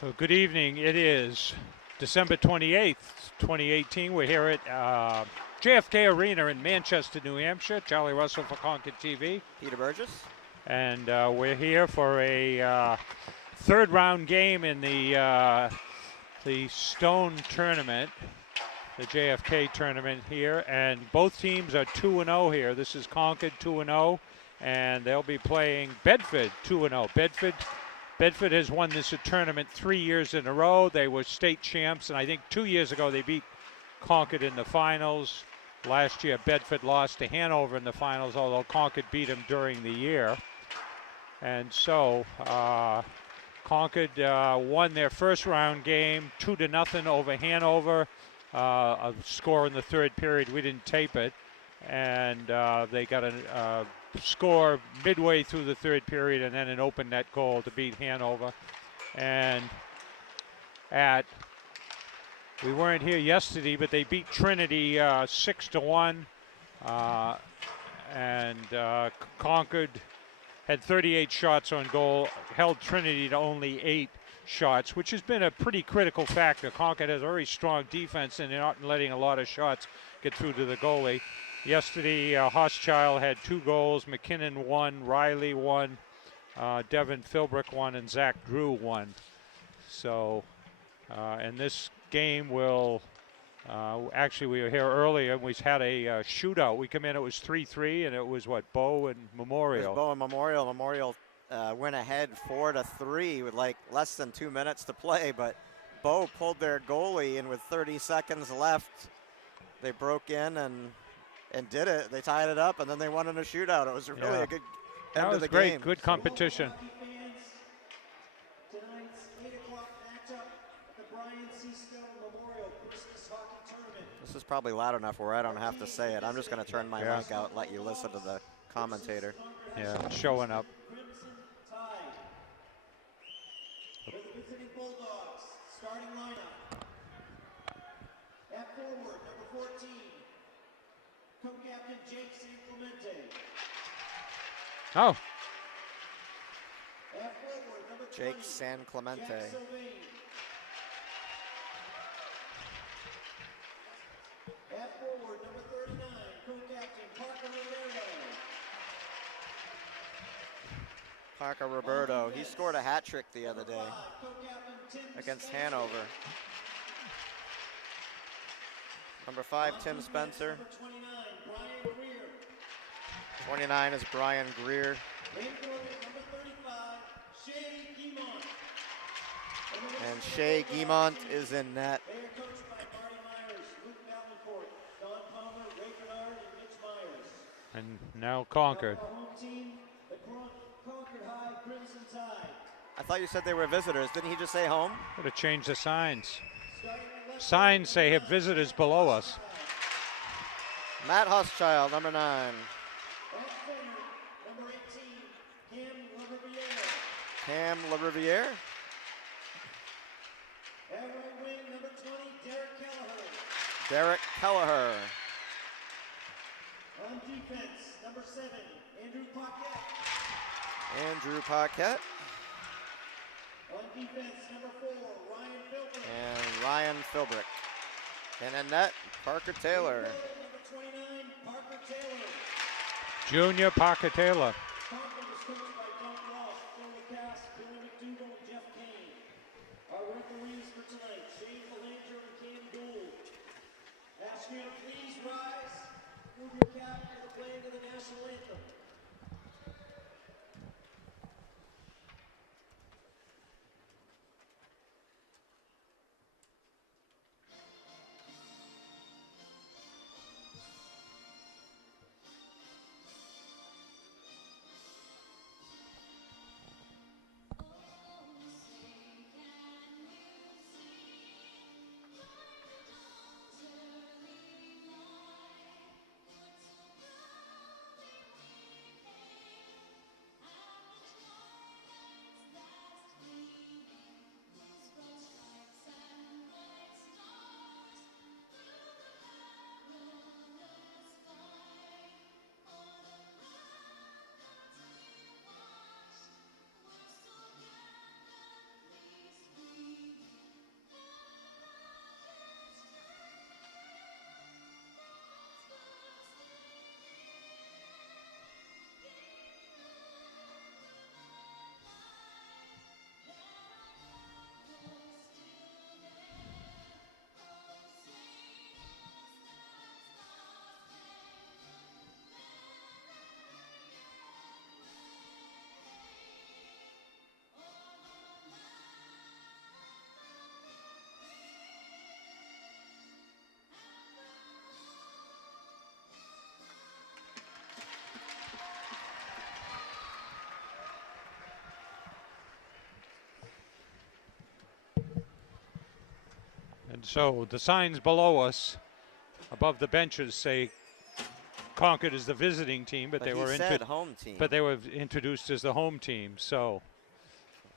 So good evening. It is December 28th, 2018. We're here at JFK Arena in Manchester, New Hampshire. Charlie Russell for ConcordTV. Peter Burgess. And we're here for a third round game in the Stone tournament, the JFK tournament here. And both teams are 2-0 here. This is Concord 2-0, and they'll be playing Bedford 2-0. Bedford has won this tournament 3 years in a row. They were state champs, and I think 2 years ago they beat Concord in the finals. Last year, Bedford lost to Hanover in the finals, although Concord beat them during the year. And so Concord won their first round game 2-0 over Hanover. A score in the third period. We didn't tape it. And they got a score midway through the third period, and then an open net goal to beat Hanover. And we weren't here yesterday, but they beat Trinity 6-1. Concord had 38 shots on goal, held Trinity to only 8 shots, which has been a pretty critical factor. Concord has a very strong defense, and they're not letting a lot of shots get through to the goalie. Yesterday, Hochschild had 2 goals, McKinnon 1, Riley 1, Devin Philbrick 1, and Zach Drew 1. So, and this game will, actually we were here earlier and we had a shootout. We come in, it was 3-3, and it was what, Bow and Memorial? It was Bow and Memorial. Memorial went ahead 4-3 with like less than 2 minutes to play, but Bow pulled their goalie, and with 30 seconds left, they broke in and did it. They tied it up, and then they won in a shootout. It was really a good end of the great, game. Good competition. This is probably loud enough where I don't have to say it. I'm just going to turn my mic out and let you listen to the commentator. Yeah, showing up. For the visiting Bulldogs, starting lineup. At forward, number 14, co-captain Jake San Clemente. Oh. At forward, number 20, Jake San Clemente. Jack Sylvain. At forward, number 39, co-captain Parker Roberto. Parker Roberto. He scored a hat trick the other day against Hanover. Number 5, Tim Spencer. 29 is Brian Greer. And Shea Guimont is in net. And now Concord. I thought you said they were visitors. Didn't he just say home? Would have changed the signs. Signs say have visitors below us. Matt Hochschild, number 9. Cam LaRiviere. Derek Kelleher. On defense, number 7, Andrew Paquette. Andrew Paquette. On defense, number 4, Ryan Philbrick. And Ryan Philbrick. And in net, Parker Taylor. Number 29, Parker Taylor. Junior Parker Taylor. Concord is coached by Doug Ross, Phil LaCasse, Billy McDougall, and Jeff Kane. Our referees for tonight, Shane Belanger and Cam Gould. Ask you to please rise. Move your cap for the playing of the national anthem. And so the signs below us, above the benches, say Concord is the visiting team, but But they he were said home team. but they were introduced as the home team. So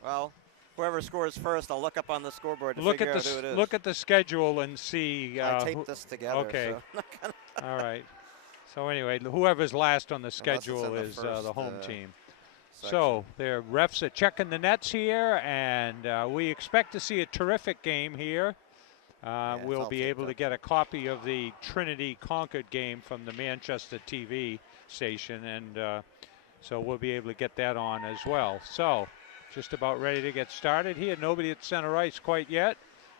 Well, whoever scores first, I'll look up on the scoreboard to look figure at out who it is. look at the schedule and see. I taped this together. Okay. So All right. So anyway, whoever's last on the it's in schedule the is the first, home team. section. So their refs are checking the nets here, and we expect to see a terrific game here. it's We'll all be taped able to up. get a copy of the Trinity Concord game from the Manchester TV station, and so we'll be able to get that on as well. So just about ready to get started here. Nobody at center ice quite yet.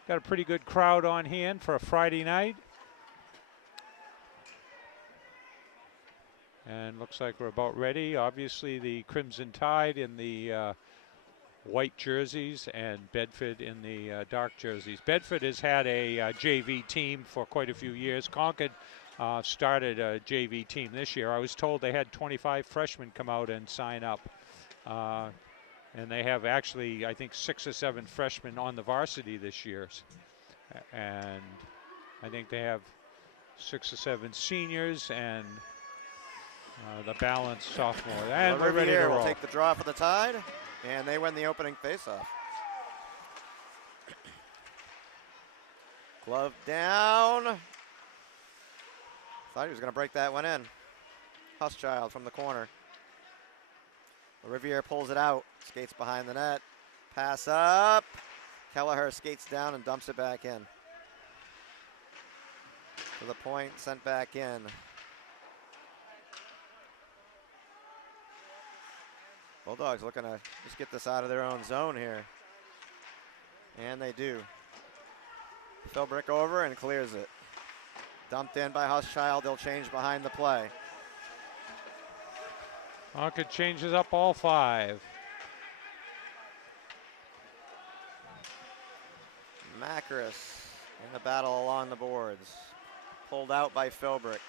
Got a pretty good crowd on hand for a Friday night. And looks like we're about ready. Obviously the Crimson Tide in the white jerseys and Bedford in the dark jerseys. Bedford has had a JV team for quite a few years. Concord started a JV team this year. I was told they had 25 freshmen come out and sign up. And they have actually, I think, 6 or 7 freshmen on the varsity this year. And I think they have 6 or 7 seniors and the balance sophomore. And we're ready to roll. Will take the draw for the Tide, and they win the opening faceoff. Glove down. Thought he was going to break that one in. Huschild from the corner. Riviere pulls it out, skates behind the net. Pass up. Kelleher skates down and dumps it back in. To the point, sent back in. Bulldogs looking to just get this out of their own zone here. And they do. Philbrick over and clears it. Dumped in by Huschild. They'll change behind the play. Concord changes up all 5. Macris in the battle along the boards. Pulled out by Philbrick.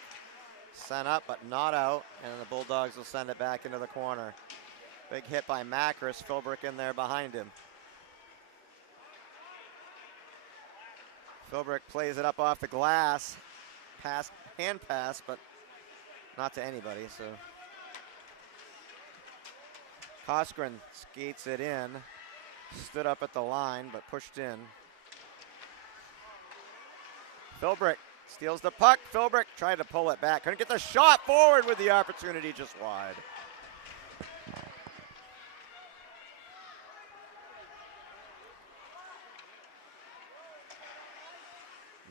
Sent up but not out, and the Bulldogs will send it back into the corner. Big hit by Macris. Philbrick in there behind him. Philbrick plays it up off the glass. Hand pass, but not to anybody, so. Koskren skates it in. Stood up at the line, but pushed in. Philbrick steals the puck. Philbrick tried to pull it back. Couldn't get the shot forward with the opportunity, just wide.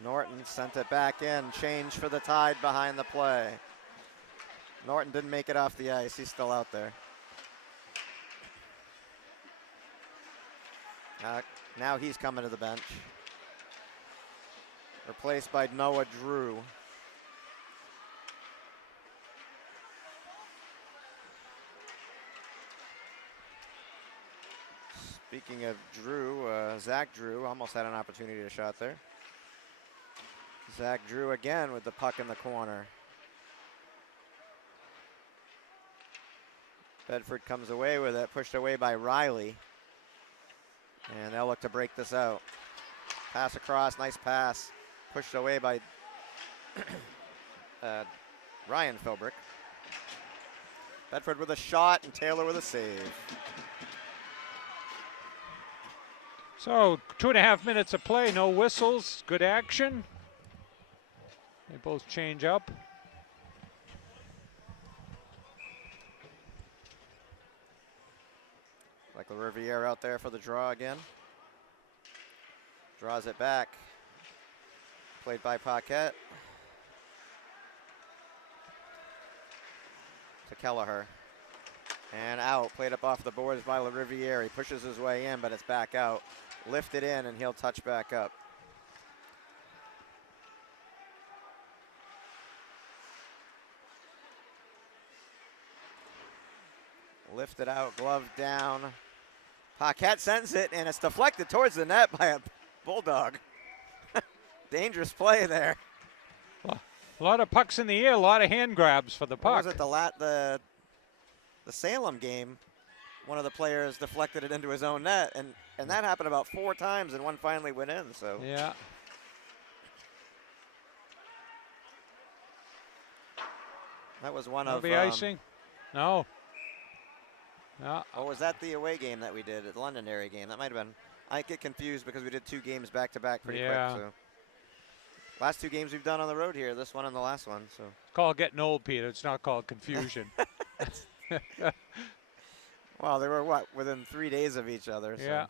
Norton sent it back in. Change for the Tide behind the play. Norton didn't make it off the ice. He's still out there. Now he's coming to the bench. Replaced by Noah Drew. Speaking of Drew, Zach Drew almost had an opportunity to shot there. Zach Drew again with the puck in the corner. Bedford comes away with it, pushed away by Riley. And they'll look to break this out. Pass across, nice pass. Pushed away by Ryan Philbrick. Bedford with a shot and Taylor with a save. So 2.5 minutes of play, no whistles, good action. They both change up. Like Riviere out there for the draw again. Draws it back. Played by Paquette. To Kelleher. And out. Played up off the boards by Riviere. He pushes his way in, but it's back out. Lifted in, and he'll touch back up. Lifted out, glove down. Paquette sends it, and it's deflected towards the net by a Bulldog. Dangerous play there. A lot of pucks in the air, a lot of hand grabs for the puck. What was it, the Salem game? One of the players deflected it into his own net, and that happened about 4 times, and one finally went in. So yeah. That was one That'll of. be icing. No. No. Oh, was that the away game that we did, the Londonderry game? That might have been. I get confused because we did 2 games back to back pretty quick. So last 2 games we've done on the road here. This one and the last one. So It's called getting old, Peter. It's not called confusion. well, they were what, within 3 days of each other. So. Yeah.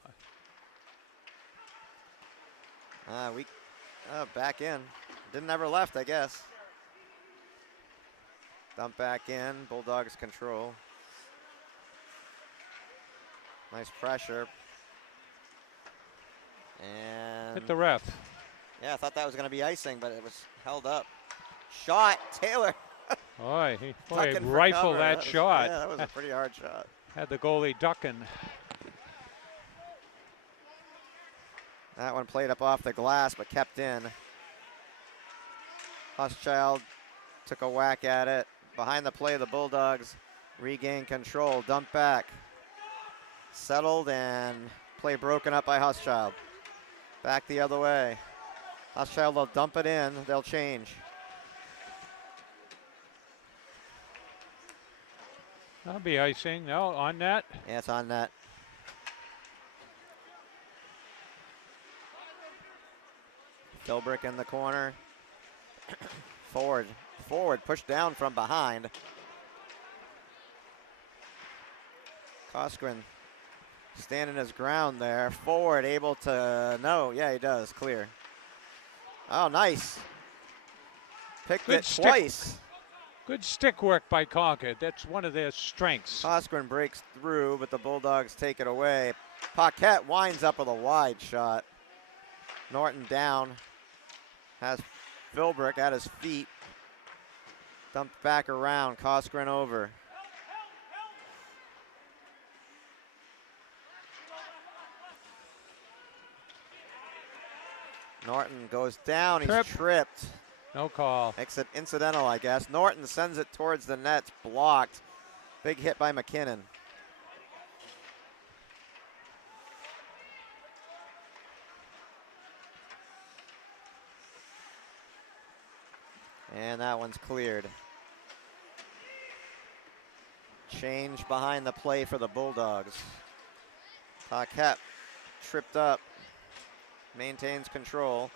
We back in. Didn't ever left, I guess. Dump back in. Bulldogs control. Nice pressure. And Hit the ref. yeah, I thought that was going to be icing, but it was held up. Shot, Taylor. Boy, he Ducking for rifled cover. that Was- shot. Yeah, that was a pretty hard shot. Had the goalie ducking. That one played up off the glass, but kept in. Huschild took a whack at it. Behind the play, the Bulldogs regained control. Dump back. Settled and play broken up by Huschild. Back the other way. Huschild will dump it in. They'll change. That'll be icing. No, on net. Yeah, it's on net. Philbrick in the corner. Forward, pushed down from behind. Cosquin standing his ground there. Forward, able to, no, yeah, he does, clear. Oh, nice. Picked Good it stick. twice. Good stick work by Concord. That's one of their strengths. Cosquin breaks through, but the Bulldogs take it away. Paquette winds up with a wide shot. Norton down. Has Philbrick at his feet. Dumped back around. Cosquin over. Norton goes down. He's tripped. No call. Exit incidental, I guess. Norton sends it towards the net. Blocked. Big hit by McKinnon. And that one's cleared. Change behind the play for the Bulldogs. Paquette tripped up. Maintains control.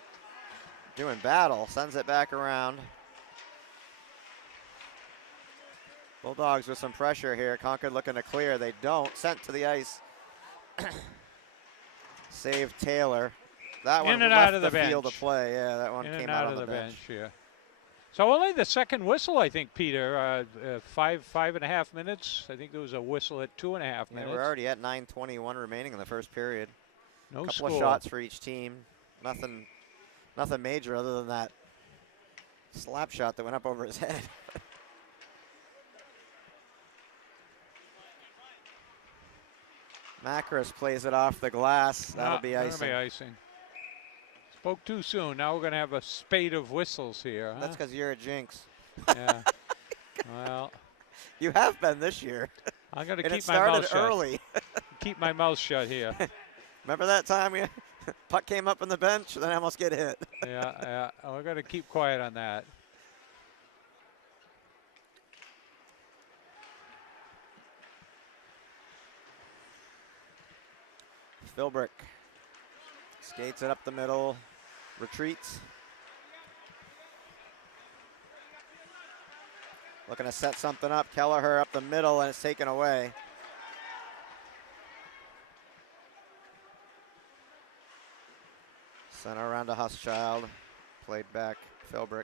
Doing battle. Sends it back around. Bulldogs with some pressure here. Concord looking to clear. They don't. Sent to the ice. Save Taylor. That one In and left out of the field bench. of play. Yeah, that one In came and out out on of the bench. Yeah. So only the second whistle, I think, Peter. 5.5 minutes. I think there was a whistle at 2.5 Yeah, minutes. we're already at 9:21 remaining in the first period. No Couple score. of shots for each team. Nothing major other than that slap shot that went up over his head. Macris plays it off the glass. That'll be icing. That'll be icing. Spoke too soon. Now we're going to have a spate of whistles here. Huh? That's because you're a jinx. Yeah. Well, You have been this year. I'm going to And it keep my mouth started shut. early. Keep my mouth shut here. Remember that time puck came up on the bench, then I almost get hit. Yeah. We're going to keep quiet on that. Philbrick skates it up the middle, retreats. Looking to set something up. Kelleher up the middle, and it's taken away. Center around to Huschild. Played back, Philbrick.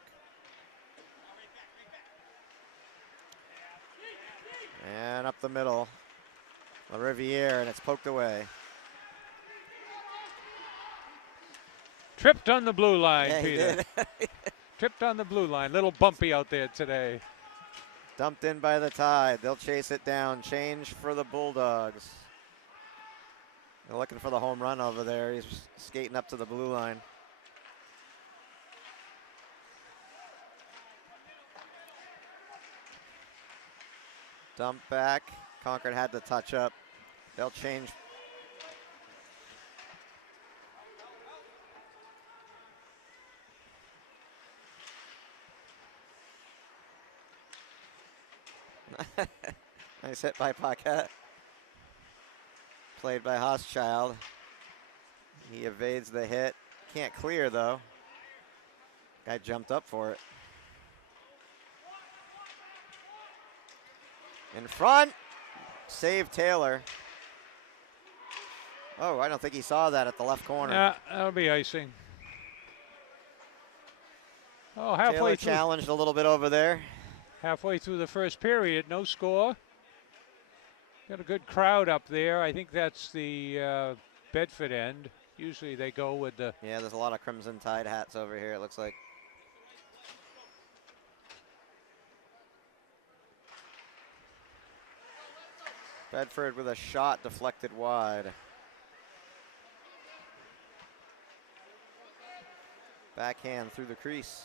And up the middle. LaRiviere, and it's poked away. Tripped on the blue line, Yeah, he Peter. did. Tripped on the blue line. Little bumpy out there today. Dumped in by the Tide. They'll chase it down. Change for the Bulldogs. They're looking for the home run over there. He's skating up to the blue line. Dump back. Concord had the touch up. They'll change. Nice hit by Paquette. Played by Hauschild. He evades the hit. Can't clear though. Guy jumped up for it. In front. Save Taylor. Oh, I don't think he saw that at the left corner. Yeah, that'll be icing. Oh, Taylor challenged a little bit over there. halfway through the first period, no score. Got a good crowd up there. I think that's the Bedford end. Usually they go with the... Yeah, there's a lot of Crimson Tide hats over here, it looks like. Bedford with a shot deflected wide. Backhand through the crease.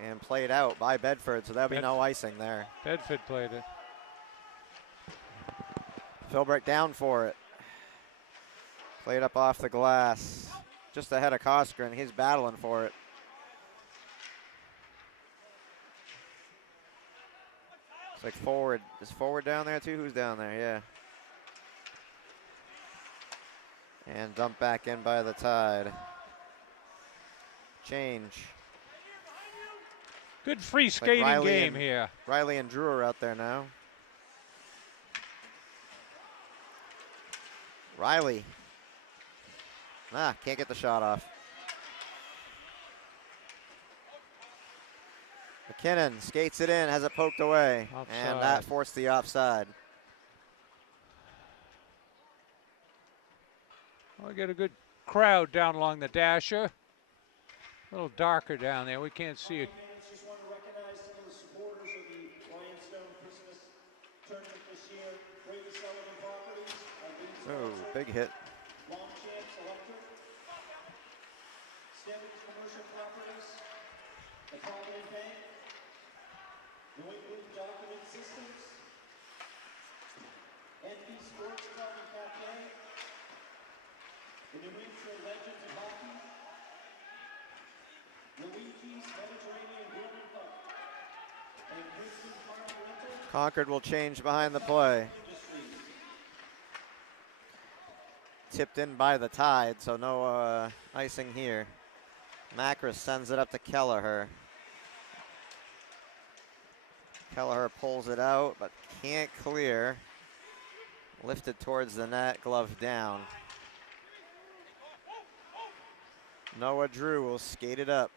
And played out by Bedford, so there'll be no icing there. Bedford played it. Philbrick down for it. Played up off the glass. Just ahead of Koskren. He's battling for it. It's like forward. Is forward down there too? Who's down there? Yeah. And dumped back in by the Tide. Change. Good free skating game here. Riley and Drew are out there now. Riley. Can't get the shot off. McKinnon skates it in, has it poked away. Offside. And that forced the offside. Well, we get a good crowd down along the dasher. A little darker down there. We can't see it. Just want to recognize some of the supporters of the Lionstone Christmas tournament this year. Brady Sullivan Properties, our lead Oh, sponsor. big hit. Longchamps Electric. Stebbins Commercial Properties. The Provident Bank. New England Document Systems. NB Sports Club and Cafe. The New Hampshire Legends of Hockey. Luigi's Mediterranean Grill Pub. And Princeton Farm Rental Concord will change behind the play. Industries. Tipped in by the Tide, so no icing here. Macris sends it up to Kelleher. Kelleher pulls it out, but can't clear. Lifted towards the net, glove down. Noah Drew will skate it up.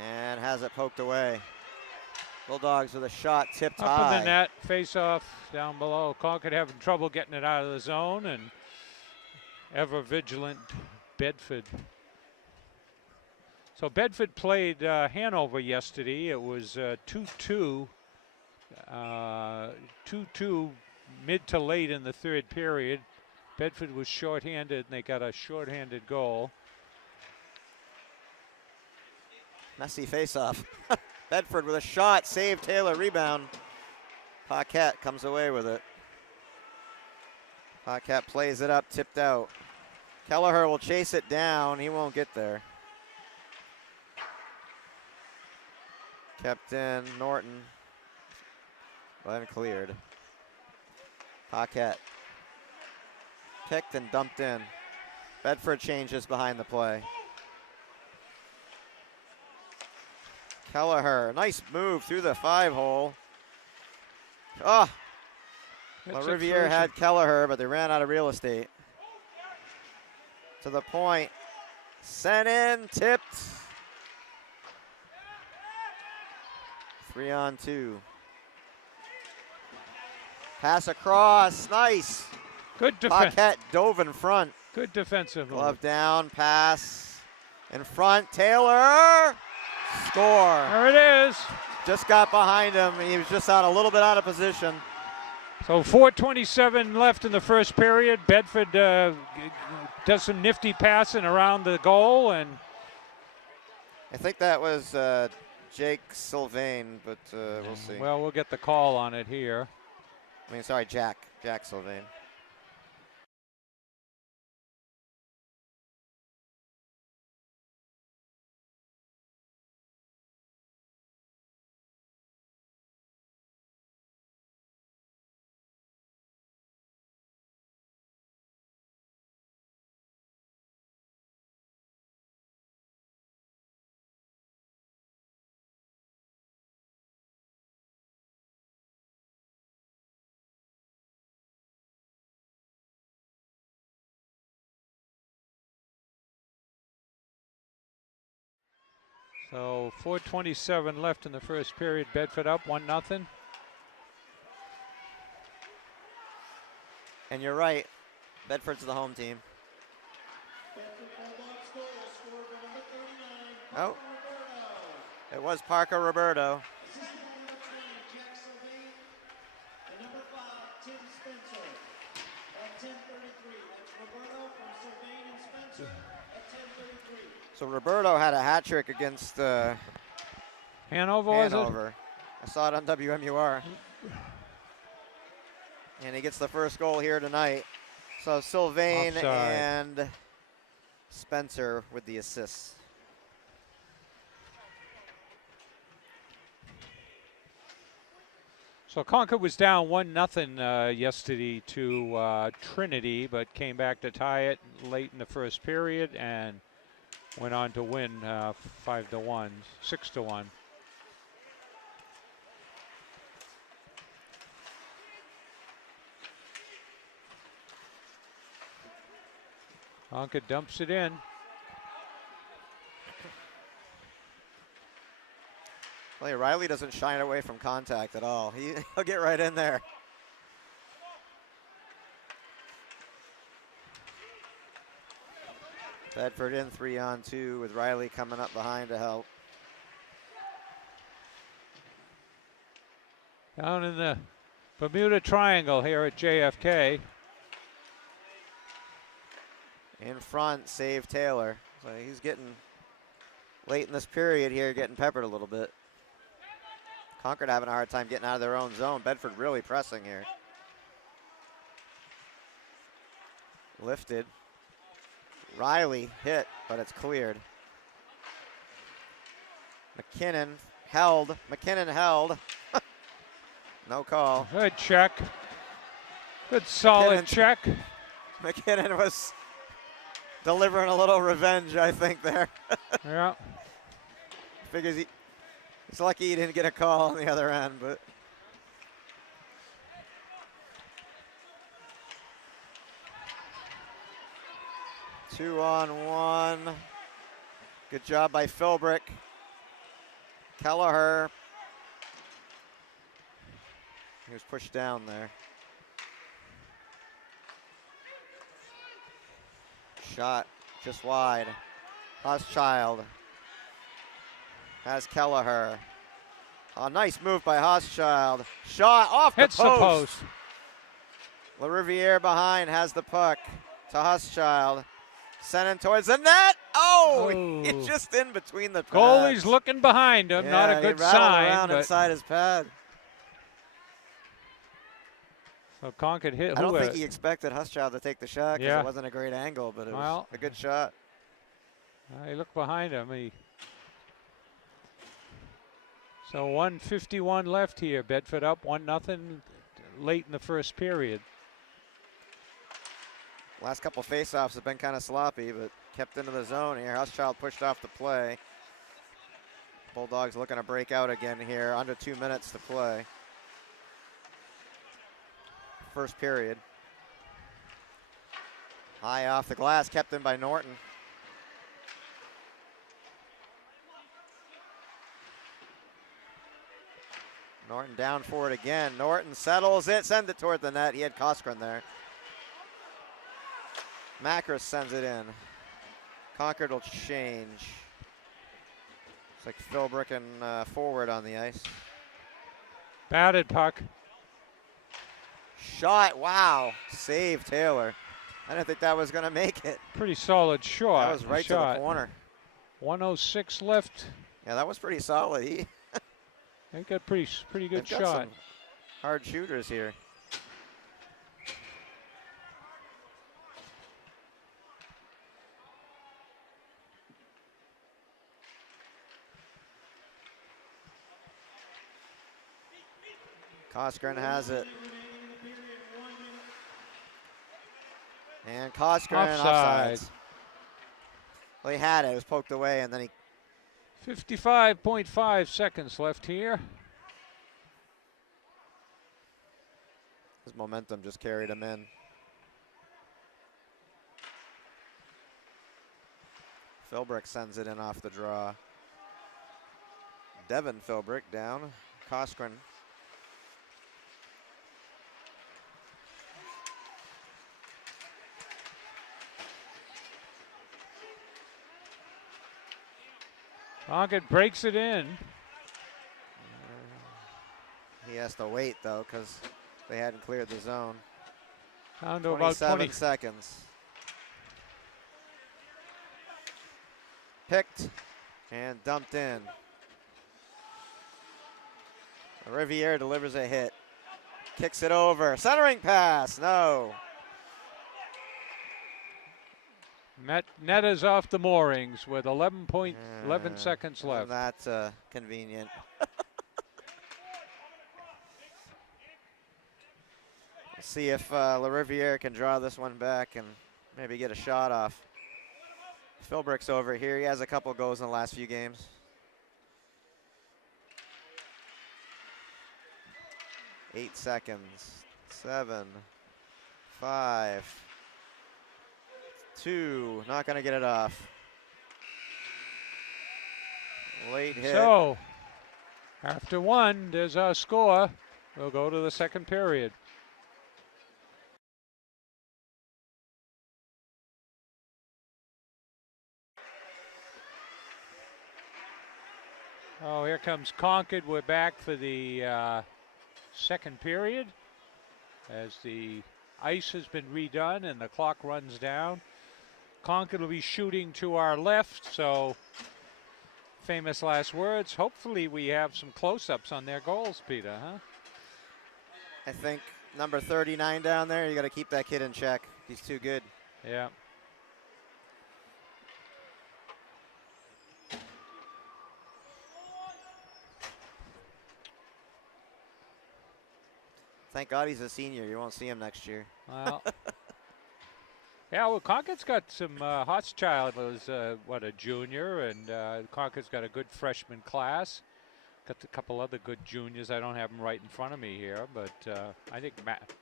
And has it poked away. Bulldogs with a shot tipped Up high. in the net, face off down below. Concord having trouble getting it out of the zone, and ever vigilant Bedford. So Bedford played Hanover yesterday. It was 2-2. 2-2 mid to late in the third period. Bedford was shorthanded, and they got a shorthanded goal. Messy face-off. Bedford with a shot, save Taylor, rebound. Paquette comes away with it. Paquette plays it up, tipped out. Kelleher will chase it down, he won't get there. Kept in, Norton. Then cleared. Paquette. Picked and dumped in. Bedford changes behind the play. Kelleher, nice move through the 5-hole. Oh, LaRiviere had Kelleher, but they ran out of real estate. To the point, sent in, tipped. 3-on-2. Pass across, nice. Good defense. Paquette dove in front. Good defensive. Glove down, pass in front. Taylor, score. There it is. Just got behind him. He was just out a little bit out of position. So 4:27 left in the first period. Bedford does some nifty passing around the goal, and I think that was Jake Sylvain, but we'll see. well, we'll get the call on it here. I mean, sorry, Jack Sylvain. So 4:27 left in the first period. Bedford up 1-0. And you're right, Bedford's the home team. Bedford Bulldogs goal scored by number 39, Oh, Roberto. it was Parker Roberto. Assistant by number 20, Jack Sylvain. And number 5, Tim Spencer. At 10:33. That's Roberto from Sylvain and Spencer at 10:33. So Roberto had a hat trick against Hanover, was it? Hanover. I saw it on WMUR. And he gets the first goal here tonight. So Sylvain Offside. and Spencer with the assists. So Concord was down 1-0 yesterday to Trinity, but came back to tie it late in the first period and went on to win 5-1, 6-1. Concord dumps it in. Well, Riley doesn't shine away from contact at all. He'll get right in there. Bedford in 3-on-2 with Riley coming up behind to help. Down in the Bermuda Triangle here at JFK. In front, save Taylor. So he's getting, late in this period here, getting peppered a little bit. Concord having a hard time getting out of their own zone. Bedford really pressing here. Lifted. Riley hit, but it's cleared. McKinnon held. No call. Good check. Good solid McKinnon. check. McKinnon was delivering a little revenge, I think, there. Yeah. Figures he's lucky he didn't get a call on the other end, but. Two on one. Good job by Philbrick. Kelleher. He was pushed down there. Shot just wide. Hochschild has Kelleher. A nice move by Hochschild. Shot off Hits the the post. post. LaRiviere behind has the puck to Hochschild. Sent it towards the net. Oh, it's just in between the pads. Goalie's looking behind him. Not a good he rattled sign. around But inside his pad. so Concord hit. I don't think he expected Hochschild to take the shot because Yeah. it wasn't a great angle, but it was Well, a good shot. He looked behind him. So 1:51 left here. Bedford up 1-0 late in the first period. Last couple faceoffs have been kind of sloppy, but kept into the zone here. Hochschild pushed off the play. Bulldogs looking to break out again here. Under 2 minutes to play. First period. High off the glass, kept in by Norton. Norton down for it again. Norton settles it, sends it toward the net. He had Koskren there. Macris sends it in. Concord will change. It's like Philbrick and forward on the ice. Batted puck. Shot, wow. Save Taylor. I didn't think that was going to make it. Pretty solid shot. That was right to the corner. 1:06 left. Yeah, that was pretty solid. They got pretty good They've got shot. some hard shooters here. Koskren has it. And Koskren Offside. offsides. Well, he had it. It was poked away, and then he 55.5 seconds left here. his momentum just carried him in. Philbrick sends it in off the draw. Devin Philbrick down. Coskren. Concord breaks it in. He has to wait, though, because they hadn't cleared the zone. Down to about 20 seconds. Picked and dumped in. Riviere delivers a hit. Kicks it over. Centering pass. No. Net is off the moorings with 11 seconds left. That's convenient. See if LaRiviere can draw this one back and maybe get a shot off. Philbrick's over here. He has a couple goals in the last few games. Eight seconds. 7, 5, 2. Not going to get it off. Late hit. So, after 1, there's our score. We'll go to the second period. Oh, here comes Concord. We're back for the second period as the ice has been redone and the clock runs down. Concord will be shooting to our left, so famous last words. Hopefully we have some close-ups on their goals, Peter, huh? I think number 39 down there, you got to keep that kid in check. He's too good. Yeah. Thank God he's a senior. You won't see him next year. Well, yeah, well, Concord's got some, Hochschild was, a junior, and Concord's got a good freshman class. Got a couple other good juniors. I don't have them right in front of me here, but I think Matt, what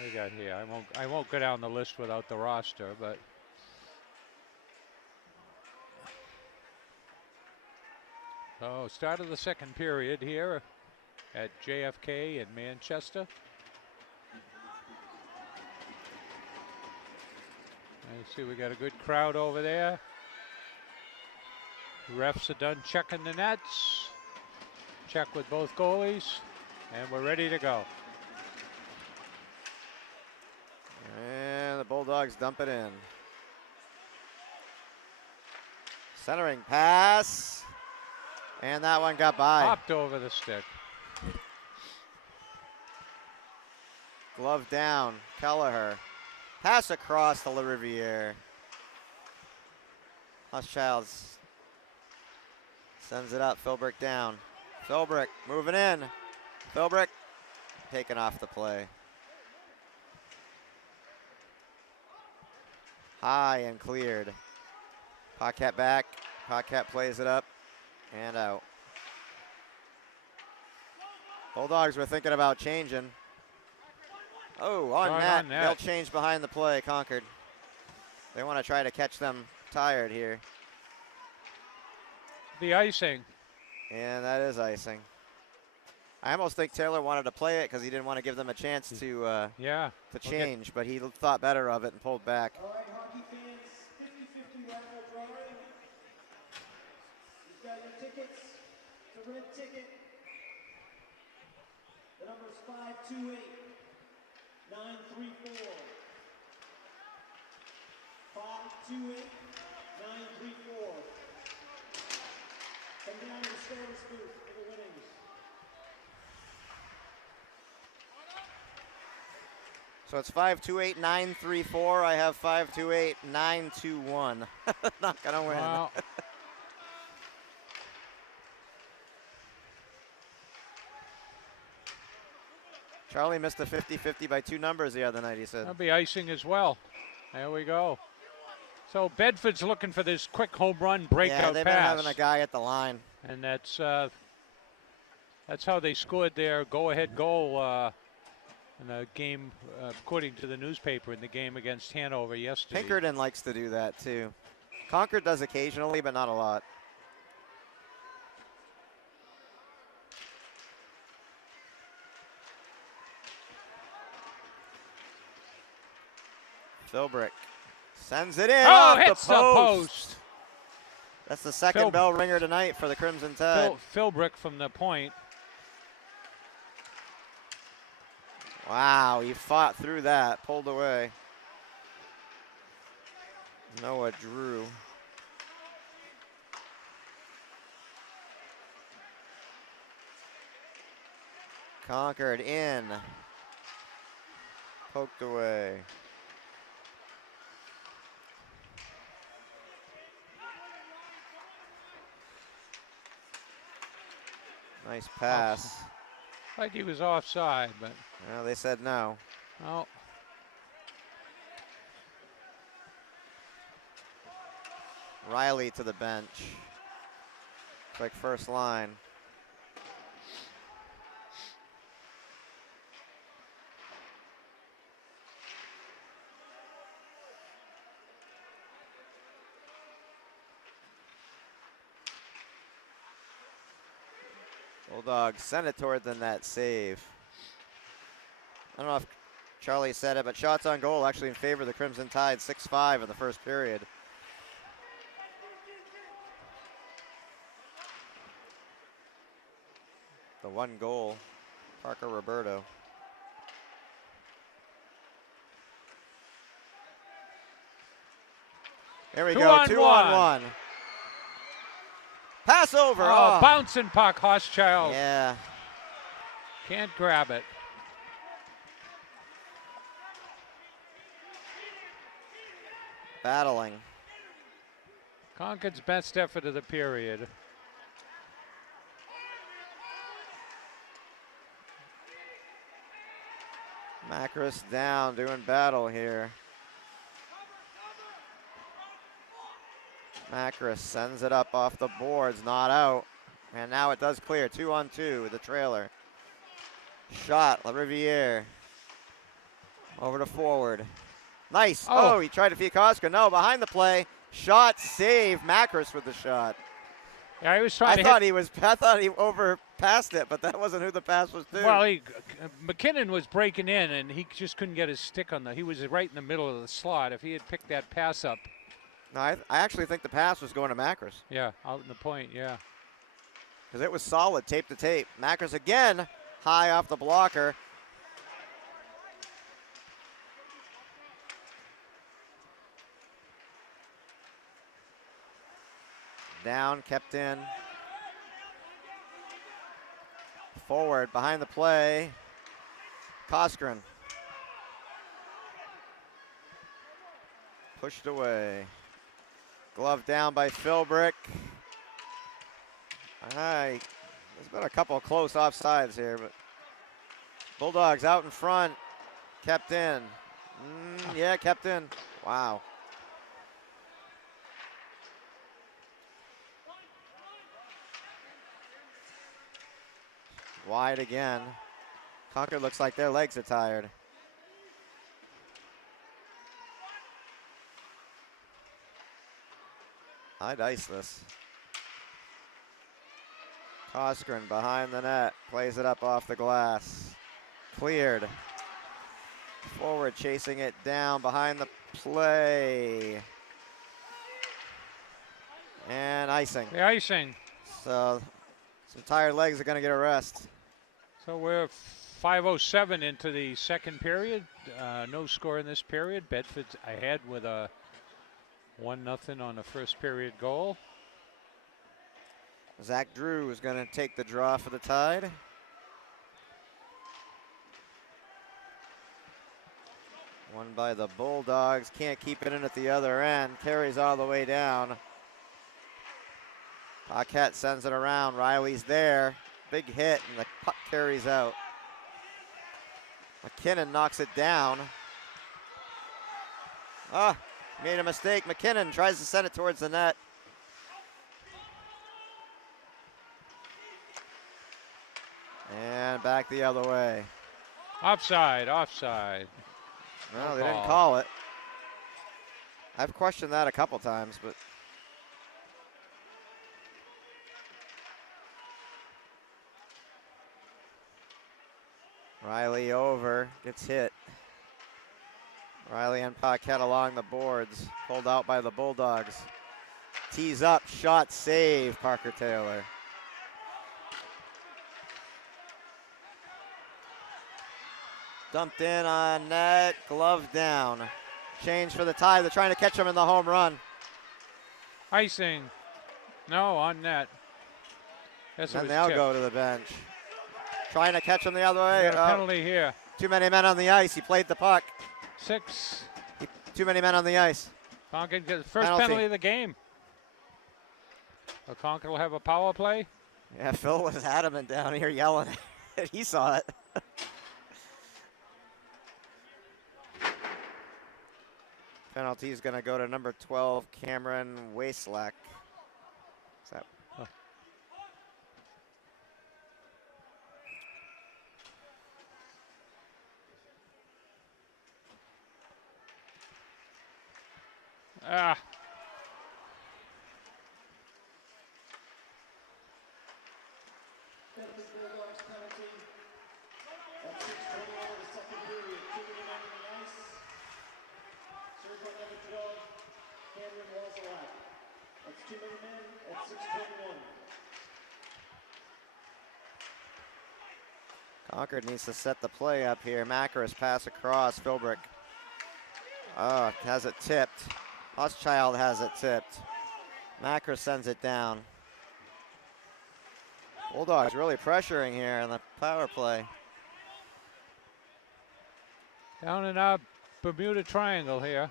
do we got here? I won't go down the list without the roster, but. So, start of the second period here at JFK in Manchester. I see we got a good crowd over there. Refs are done checking the nets. Check with both goalies, and we're ready to go. And the Bulldogs dump it in. Centering pass. And that one got by. Popped over the stick. Glove down. Kelleher. Pass across to LaRiviere. Hochschild sends it up. Philbrick down. Philbrick moving in. Philbrick taken off the play. High and cleared. Paquette back. Paquette plays it up and out. Bulldogs were thinking about changing. Oh, on net. They'll change behind the play, Concord. They want to try to catch them tired here. The icing. And that is icing. I almost think Taylor wanted to play it because he didn't want to give them a chance to change, but he thought better of it and pulled back. All right, hockey fans, 50-50 raffle drawing. You've got your tickets. It's a red ticket. The number is 528-934. 528-934. Come down to the service booth for the winnings. So it's 528-934. I have 528-921. Not gonna win. Wow. Charlie missed a 50-50 by 2 numbers the other night, he said. That'll be icing as well. There we go. So Bedford's looking for this quick home run breakout pass. Yeah, they've been having a guy at the line. And that's how they scored their go-ahead goal in the game, according to the newspaper, in the game against Hanover yesterday. Pinkerton likes to do that too. Concord does occasionally, but not a lot. Philbrick sends it in Oh, off hits the post. the post. That's the second bell ringer tonight for the Crimson Tide. Philbrick from the point. Wow, he fought through that, pulled away. Noah Drew. Concord in. Poked away. Nice pass. Like he was offside, but Well, they said no. oh. Riley to the bench. It's like first line. Bulldogs send it toward the net, save. I don't know if Charlie said it, but shots on goal actually in favor of the Crimson Tide, 6-5 in the first period. The one goal, Parker Roberto. Here we go, 2-on-1. Pass over. Oh, bouncing puck, Hochschild. Yeah. Can't grab it. Battling. Concord's best effort of the period. Macris down, doing battle here. Macris sends it up off the boards, not out. And now it does clear, 2-on-2, the trailer. Shot, LaRiviere. Over to forward. Nice, oh, he tried to feed Koska. No, behind the play. Shot, save, Macris with the shot. Yeah, he was trying to I thought he overpassed it, but that wasn't who the pass was to. Well, McKinnon was breaking in, and he just couldn't get his stick on he was right in the middle of the slot. If he had picked that pass up. No, I actually think the pass was going to Macris. Yeah, out in the point, yeah. Because it was solid, tape to tape. Macris again, high off the blocker. Down, kept in. Forward, behind the play. Koskren. Pushed away. Glove down by Philbrick. There's been a couple of close offsides here, but Bulldogs out in front. Kept in. Yeah, kept in. Wow. Wide again. Concord looks like their legs are tired. I'd ice this. Koskren behind the net. Plays it up off the glass. Cleared. Forward chasing it down behind the play. And icing. The icing. So some tired legs are going to get a rest. So we're 5:07 into the second period. No score in this period. Bedford's ahead with a 1-0 on the first period goal. Zach Drew is going to take the draw for the Tide. Won by the Bulldogs. Can't keep it in at the other end. Carries all the way down. Paquette sends it around. Riley's there. Big hit, and the puck carries out. McKinnon knocks it down. Made a mistake. McKinnon tries to send it towards the net. And back the other way. Offside, offside. No, they didn't call it. I've questioned that a couple times, but Riley over, gets hit. Riley and Paquette along the boards, pulled out by the Bulldogs. Tees up, shot, save, Parker Taylor. Dumped in on net, glove down. Change for the tie, they're trying to catch him in the home run. Icing. No, on net. Yes, And they'll go to the bench. Trying to catch him the other way. A penalty here. Too many men on the ice, he played the puck. 6. Too many men on the ice. Concord gets the first penalty of the game. Concord will have a power play. Yeah, Phil was adamant down here yelling. He saw it. Penalty is going to go to number 12, Cameron Waslack. Ah. Bedford Bulldogs penalty. That's 6:21 of the second period. 2 minute men on the ice. Served by number 12, Cameron Waslack. That's 2 minute men at 6:21. Concord needs to set the play up here. Macris pass across. Philbrick. Oh, has it tipped. Hochschild has it tipped. Macris sends it down. Bulldogs really pressuring here in the power play. Down in our Bermuda Triangle here.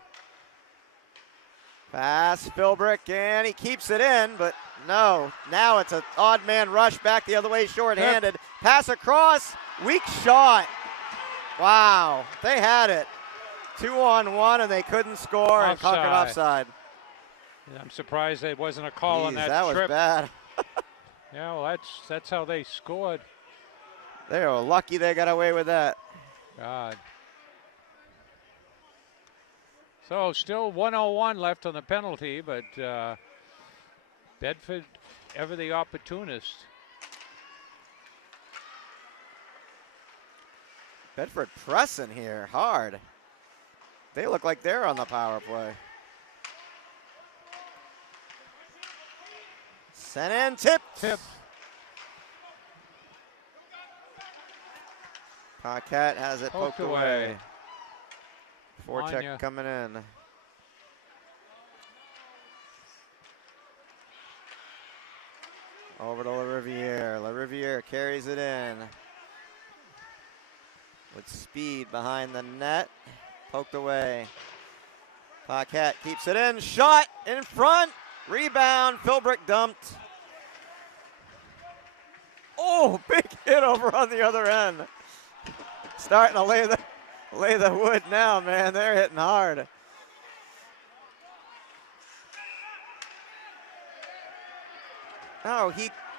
Pass, Philbrick, and he keeps it in, but no. Now it's an odd man rush back the other way, short-handed. Pass across, weak shot. Wow, they had it. 2-on-1, and they couldn't score, and Concord offside. I'm surprised there wasn't a call on that was trip. bad. Yeah, well, that's how they scored. They were lucky they got away with that. God. So still 1:01 left on the penalty, but Bedford ever the opportunist. Bedford pressing here hard. They look like they're on the power play. Sent in, tip. Paquette has it poked away. Forecheck coming in. Over to LaRiviere. LaRiviere carries it in. With speed behind the net. Poked away. Paquette keeps it in. Shot in front. Rebound. Philbrick dumped. Oh, big hit over on the other end. Starting to lay the wood now, man. They're hitting hard. No,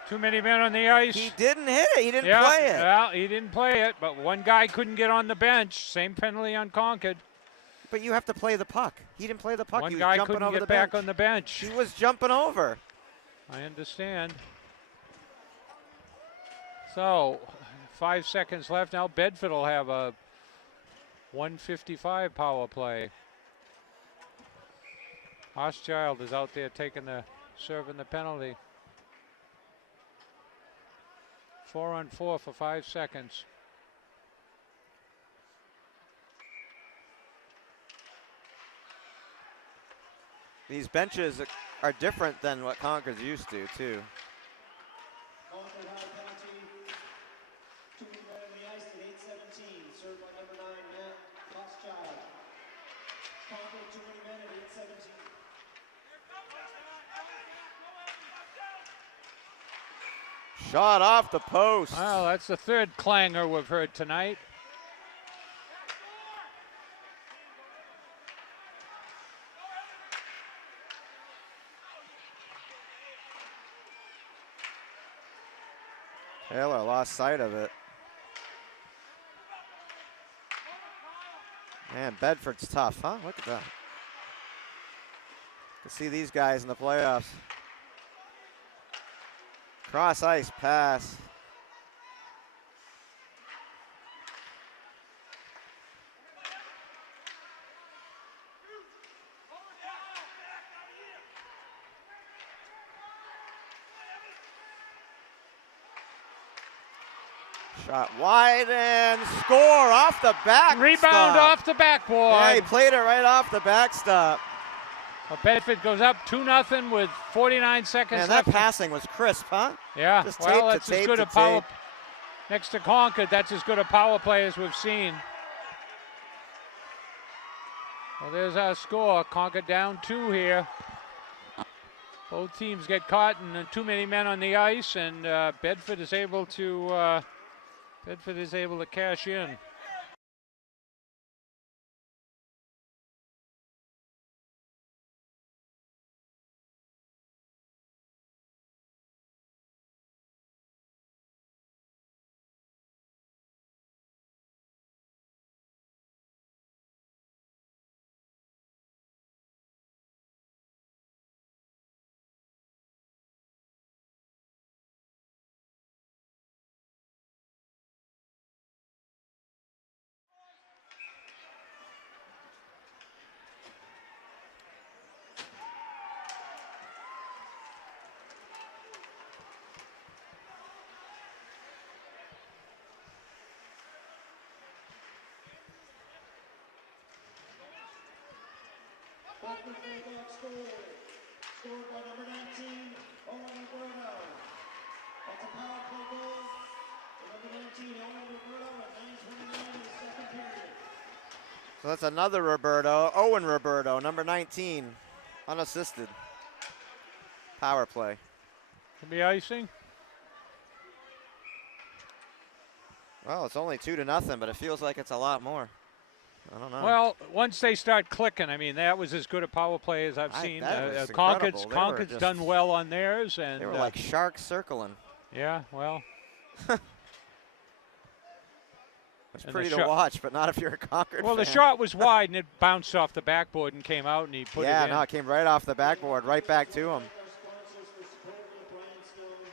too many men on the ice. He didn't hit it. He didn't play it. Well, he didn't play it, but one guy couldn't get on the bench. Same penalty on Concord. But you have to play the puck. He didn't play the puck. One he was guy jumping couldn't over get the back bench. on the bench. He was jumping over. I understand. So, 5 seconds left now. Bedford will have a 1:55 power play. Hochschild is out there serving the penalty. 4-on-4 for 5 seconds. These benches are different than what Concord's used to, too. Concord high penalty. 2 men on the ice at 8:17. Served by number 9, Matt Hochschild. Concord too many men at 8:17. Shot off the post. Well, that's the third clanger we've heard tonight. Taylor lost sight of it. Man, Bedford's tough, huh? Look at that. You can see these guys in the playoffs. Cross ice pass. Shot wide and score off the back. Rebound off the backboard. Yeah, he played it right off the backstop. Well, Bedford goes up 2-0 with 49 seconds Man, left. that passing was crisp, huh? Yeah, Just well, tape that's to as tape good to a power. tape. Next to Concord, that's as good a power play as we've seen. Well, there's our score. Concord down 2 here. Both teams get caught in too many men on the ice, and Bedford is able to cash in. Bedford Bulldogs scored by number 19, Owen Roberto. That's a power play goal for number 19, Owen Roberto, at 9:29 in the second period. So that's another Roberto, Owen Roberto, number 19, unassisted. Power play. Could be icing. Well, it's only 2-0, but it feels like it's a lot more. I don't know. Well, once they start clicking, I mean, that was as good a power play as I've seen. That was Concord's incredible. They were done well on theirs, and They were like sharks circling. yeah, well, It's And pretty the to shot- watch, but not if you're a Concord well, the fan. shot was wide and it bounced off the backboard and came out, and he put it Yeah, in. no, it came right off the backboard, right back to him. Our sponsors for supporting the Brian Stone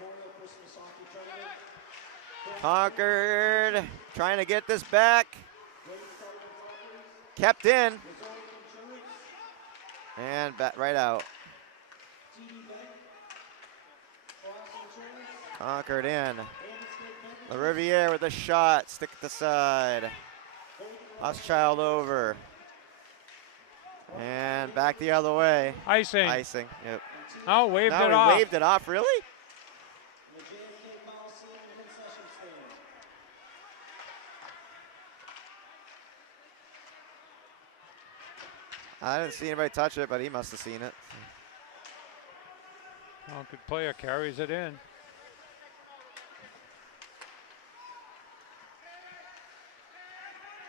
Memorial Christmas Hockey Tournament. Concord trying to get this back. Kept in. And back right out. Concord in. The Riviere with a shot. Stick to the side. Hochschild over. And back the other way. Icing. Icing. Yep. Oh, waved Now it he off. waved it off. Really? The JFK Coliseum concession stand. I didn't see anybody touch it, but he must have seen it. Oh, good player carries it in.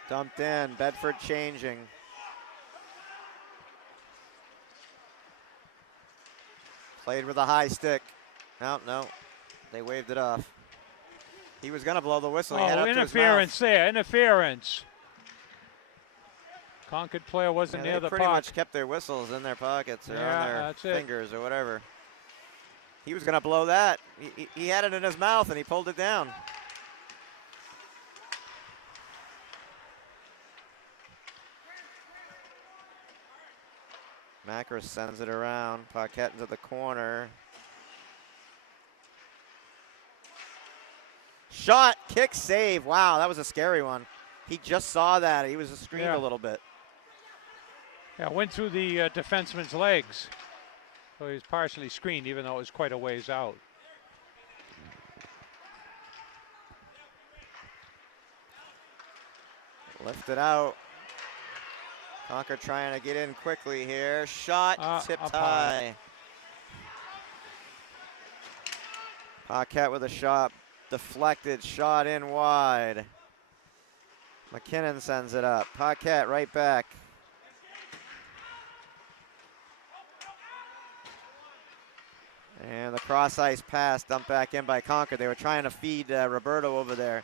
Dumped in. Bedford changing. Played with a high stick. No. They waved it off. He was going to blow the whistle. He had Oh, up to his interference mouth. there. Interference. Concord player wasn't Yeah, near they the pretty puck. much kept their whistles in their pockets or Yeah, on their that's it. fingers or whatever. He was going to blow that. He had it in his mouth and he pulled it down. Macros sends it around. Paquette into the corner. Shot, kick, save. Wow, that was a scary one. He just saw that. He was screened Yeah. a little bit. Yeah, went through the defenseman's legs. So he was partially screened, even though it was quite a ways out. Lifted out. Concord trying to get in quickly here. Shot, tipped up high. high. Paquette with a shot. Deflected, shot in wide. McKinnon sends it up. Paquette right back. And the cross ice pass dumped back in by Concord. They were trying to feed Roberto over there.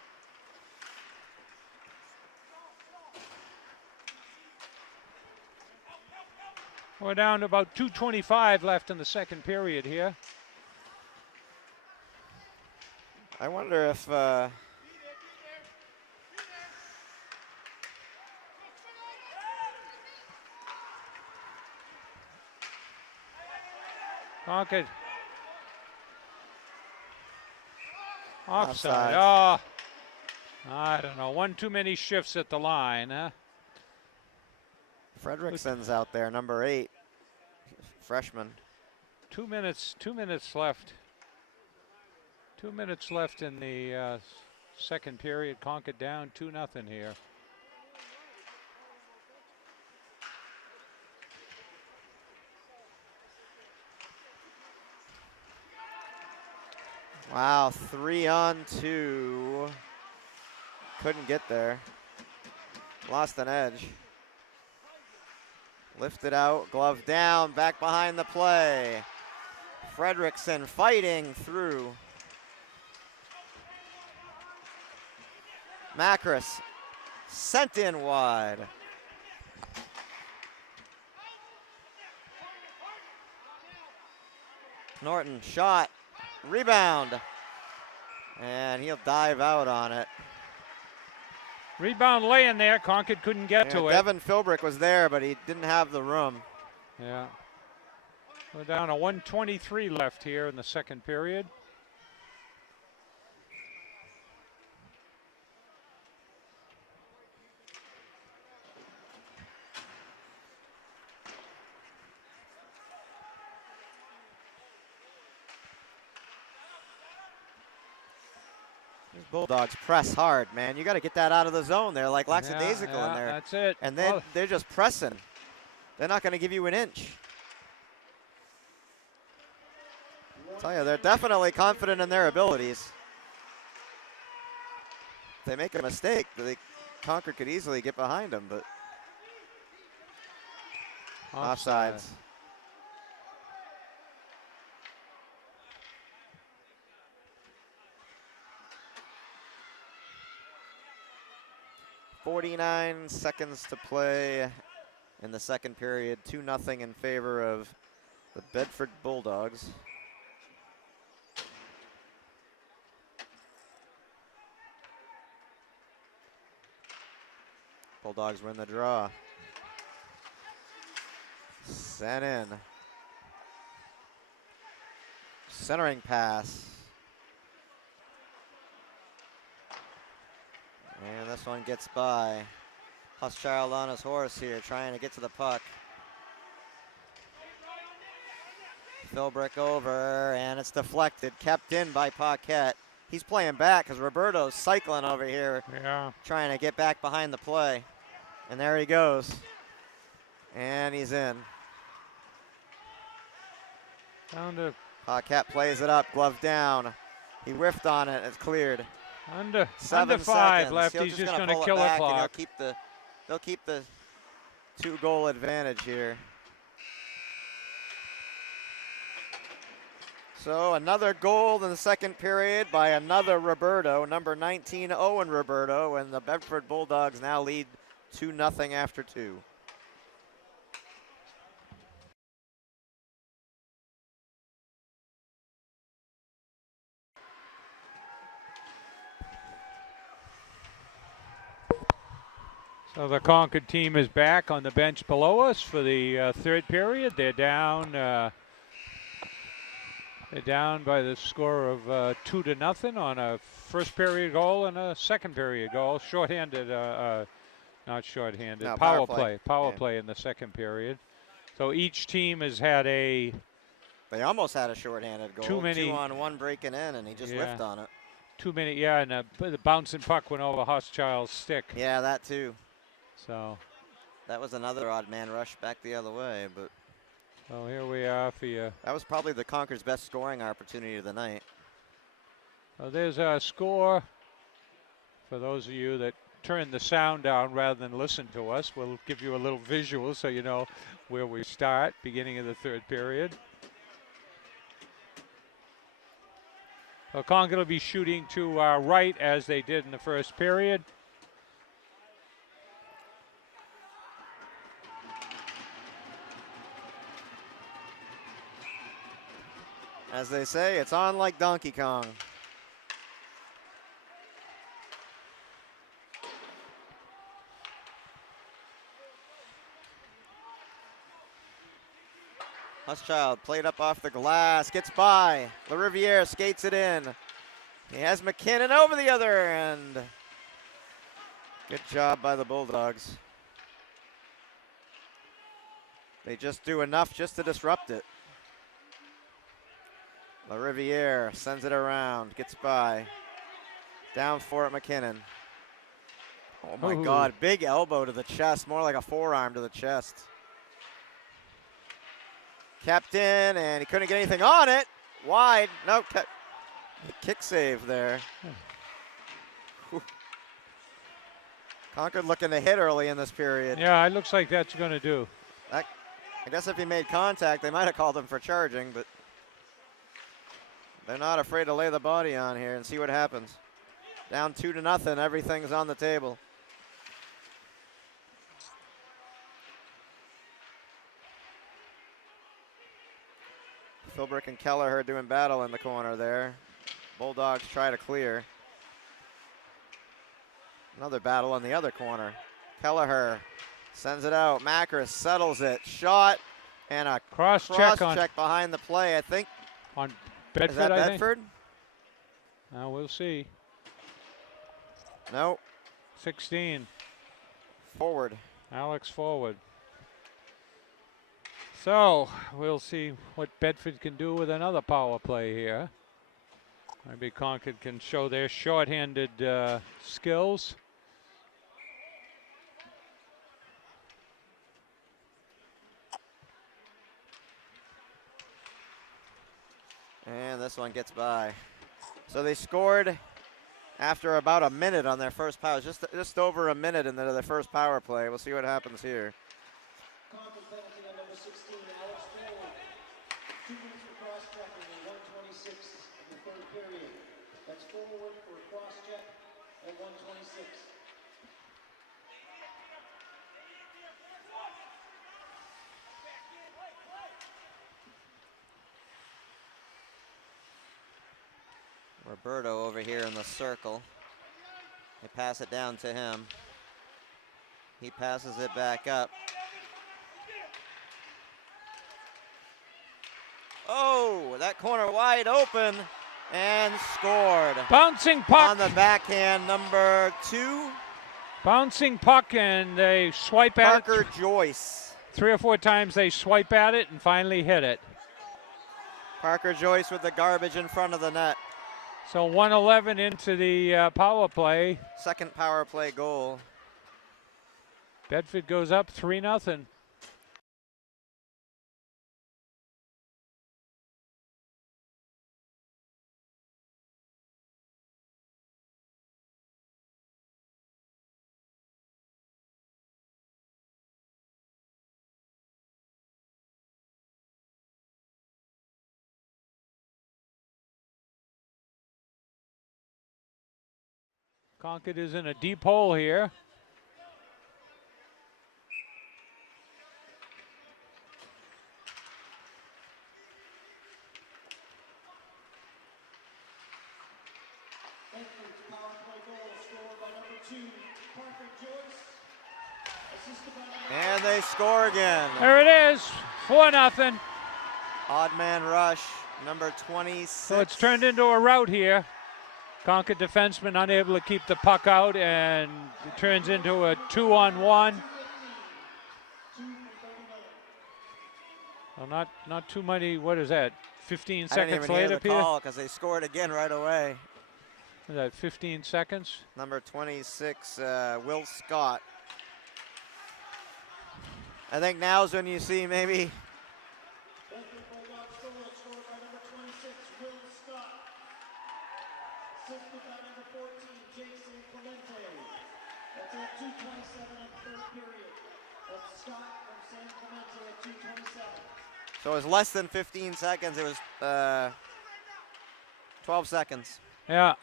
We're down to about 2:25 left in the second period here. I wonder if Concord. Offside. Offside. Oh, I don't know. One too many shifts at the line, huh? Fredrickson's out there, number 8, freshman. 2 minutes. 2 minutes left. 2 minutes left in the second period. Concord down 2-0 here. Wow, 3-on-2. Couldn't get there. Lost an edge. Lifted out, glove down, back behind the play. Fredrickson fighting through. Macris sent in wide. Norton shot, rebound, and he'll dive out on it. Rebound laying there. Concord couldn't get to it. Devin Philbrick was there, but he didn't have the room. Yeah. We're down to 1:23 left here in the second period. Bulldogs press hard, man. You got to get that out of the zone. They're like lackadaisical in there. That's it. And then they're just pressing. They're not going to give you an inch. I'll tell you, they're definitely confident in their abilities. If they make a mistake, Concord could easily get behind them, but offsides. 49 seconds to play in the second period. 2-0 in favor of the Bedford Bulldogs. Bulldogs win the draw. Sent in. Centering pass. And this one gets by. Huschild on his horse here, trying to get to the puck. Philbrick over, and it's deflected, kept in by Paquette. He's playing back because Roberto's cycling over here, trying to get back behind the play. And there he goes. And he's in. Down to Paquette plays it up, glove down. He whiffed on it, it's cleared. Under 7 5 seconds. left. He's just going to pull kill it the back, clock. and they'll keep the 2-goal advantage here. So another goal in the second period by another Roberto, number 19, Owen Roberto, and the Bedford Bulldogs now lead 2-0 after 2. So the Concord team is back on the bench below us for the third period. They're down. They're down by the score of 2-0 on a first period goal and a second period goal. Shorthanded, not shorthanded. No, power play. Power Yeah. play in the second period. So each team has had a. They almost had a shorthanded goal. Too many. 2-on-1 breaking in, and he just whiffed on it. 2 minute, and the bouncing puck went over Hochschild's stick. Yeah, that too. So. That was another odd man rush back the other way, but. So here we are for you. That was probably the Concord's best scoring opportunity of the night. So there's our score. For those of you that turn the sound down rather than listen to us, we'll give you a little visual so you know where we start, beginning of the third period. So Concord will be shooting to our right as they did in the first period. As they say, it's on like Donkey Kong. Huschild played up off the glass, gets by. LaRiviere skates it in. He has McKinnon over the other end. Good job by the Bulldogs. They just do enough just to disrupt it. LaRiviere sends it around, gets by. Down for it, McKinnon. Oh my God, big elbow to the chest, more like a forearm to the chest. Kept in, and he couldn't get anything on it. Wide, no, kick save there. Concord looking to hit early in this period. Yeah, it looks like that's going to do. I guess if he made contact, they might have called him for charging, but they're not afraid to lay the body on here and see what happens. Down 2-0, everything's on the table. Philbrick and Kelleher doing battle in the corner there. Bulldogs try to clear. Another battle in the other corner. Kelleher sends it out. Macris settles it. Shot and a Cross check behind the play, I think. On Bedford, Is that I Bedford? think. Now we'll see. No. 16. Forward. Alex forward. So we'll see what Bedford can do with another power play here. Maybe Concord can show their shorthanded skills. And this one gets by. So they scored after about a minute on their first power, just over a minute into their first power play. We'll see what happens here. Concord penalty on number 16, Alex Forward. 2 minutes for cross-checking and 1:26 in the third period. That's Forward for a cross-check at 1:26. Roberto over here in the circle. They pass it down to him. He passes it back up. Oh, that corner wide open and scored. Bouncing puck. On the backhand, number 2. Bouncing puck, and they swipe at Parker it. Joyce. 3 or 4 times they swipe at it and finally hit it. Parker Joyce with the garbage in front of the net. So 1:11 into the power play. Second power play goal. Bedford goes up 3-0. Concord is in a deep hole here. Bedford's power play goal scored by number 2, Parker Joyce. Assisted by number And they score again. There it is, 4-0. Odd man rush, number 26. So it's turned into a rout here. Concord defenseman unable to keep the puck out, and it turns into a 2-on-1. Well, not too many. What is that? 15 I didn't seconds even hear later, the Peter. call because they scored again right away. What is that? 15 seconds. Number 26, Will Scott. I think now's when you see maybe. Bedford Bulldogs goal scored by number 26, Will Scott. Assisted by number 14, Jason Clemente. That's at 2:27 of the third period. That's Scott from San Clemente at 2:27. So it was less than 15 seconds. It was 12 seconds. Yeah.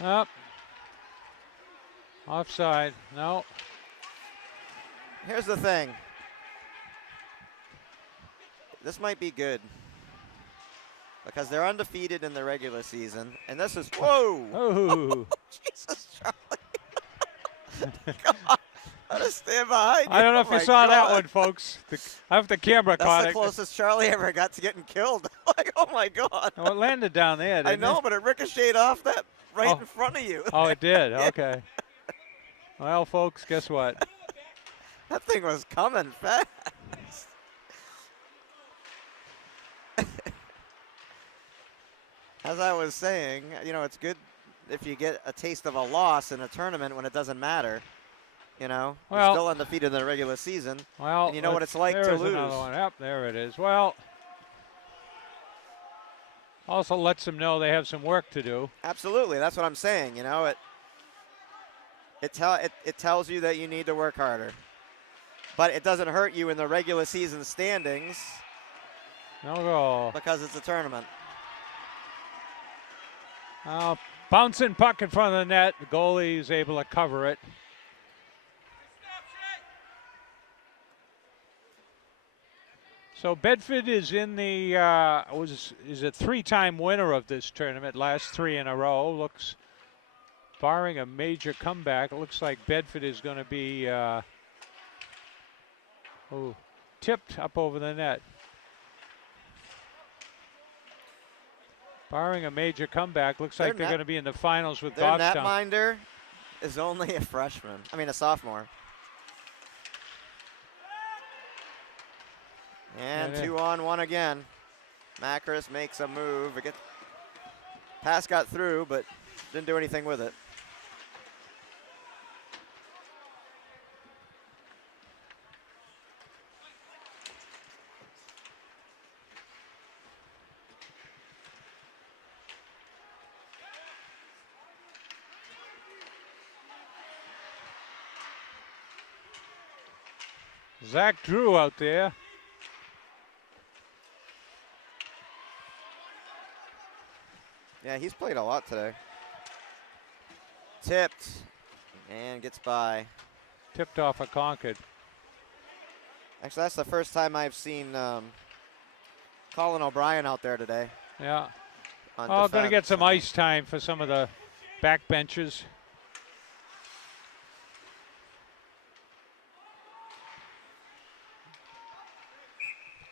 Up. Offside. No. Here's the thing. This might be good because they're undefeated in the regular season, and this is whoa. Oh. Jesus, Charlie. Come on. I gotta stand behind you. I don't know Oh if you my saw that God. one, folks. I hope the camera That's caught the it. closest Charlie ever got to getting killed. Like, oh my God. Well, it landed down there, I didn't know, it? but it ricocheted off that right Oh. in front of you. Oh, it did? Yeah. Okay. Well, folks, guess what? That thing was coming fast. As I was saying, you know, it's good if you get a taste of a loss in a tournament when it doesn't matter. You know, you're Well- still undefeated in the regular season. Well, And you know what it's like to there's lose. another one. Yep, there it is. Well, also lets them know they have some work to do. Absolutely, that's what I'm saying. You know, it tells you that you need to work harder, but it doesn't hurt you in the regular season standings No goal. because it's a tournament. Bouncing puck in front of the net. The goalie is able to cover it. So Bedford is in the is a three-time winner of this tournament, last three in a row. Looks, barring a major comeback, it looks like Bedford is going to be tipped up over the net. Barring a major comeback, looks like they're going to be in the finals with Their Goffstown. netminder is only a freshman. I mean, a sophomore. And 2-on-1 again. Macris makes a move. Pass got through, but didn't do anything with it. Zach Drew out there. Yeah, he's played a lot today. Tipped and gets by. Tipped off of Concord. Actually, that's the first time I've seen Colin O'Brien out there today. Yeah. On Going to defense. get some ice time for some of the backbenchers.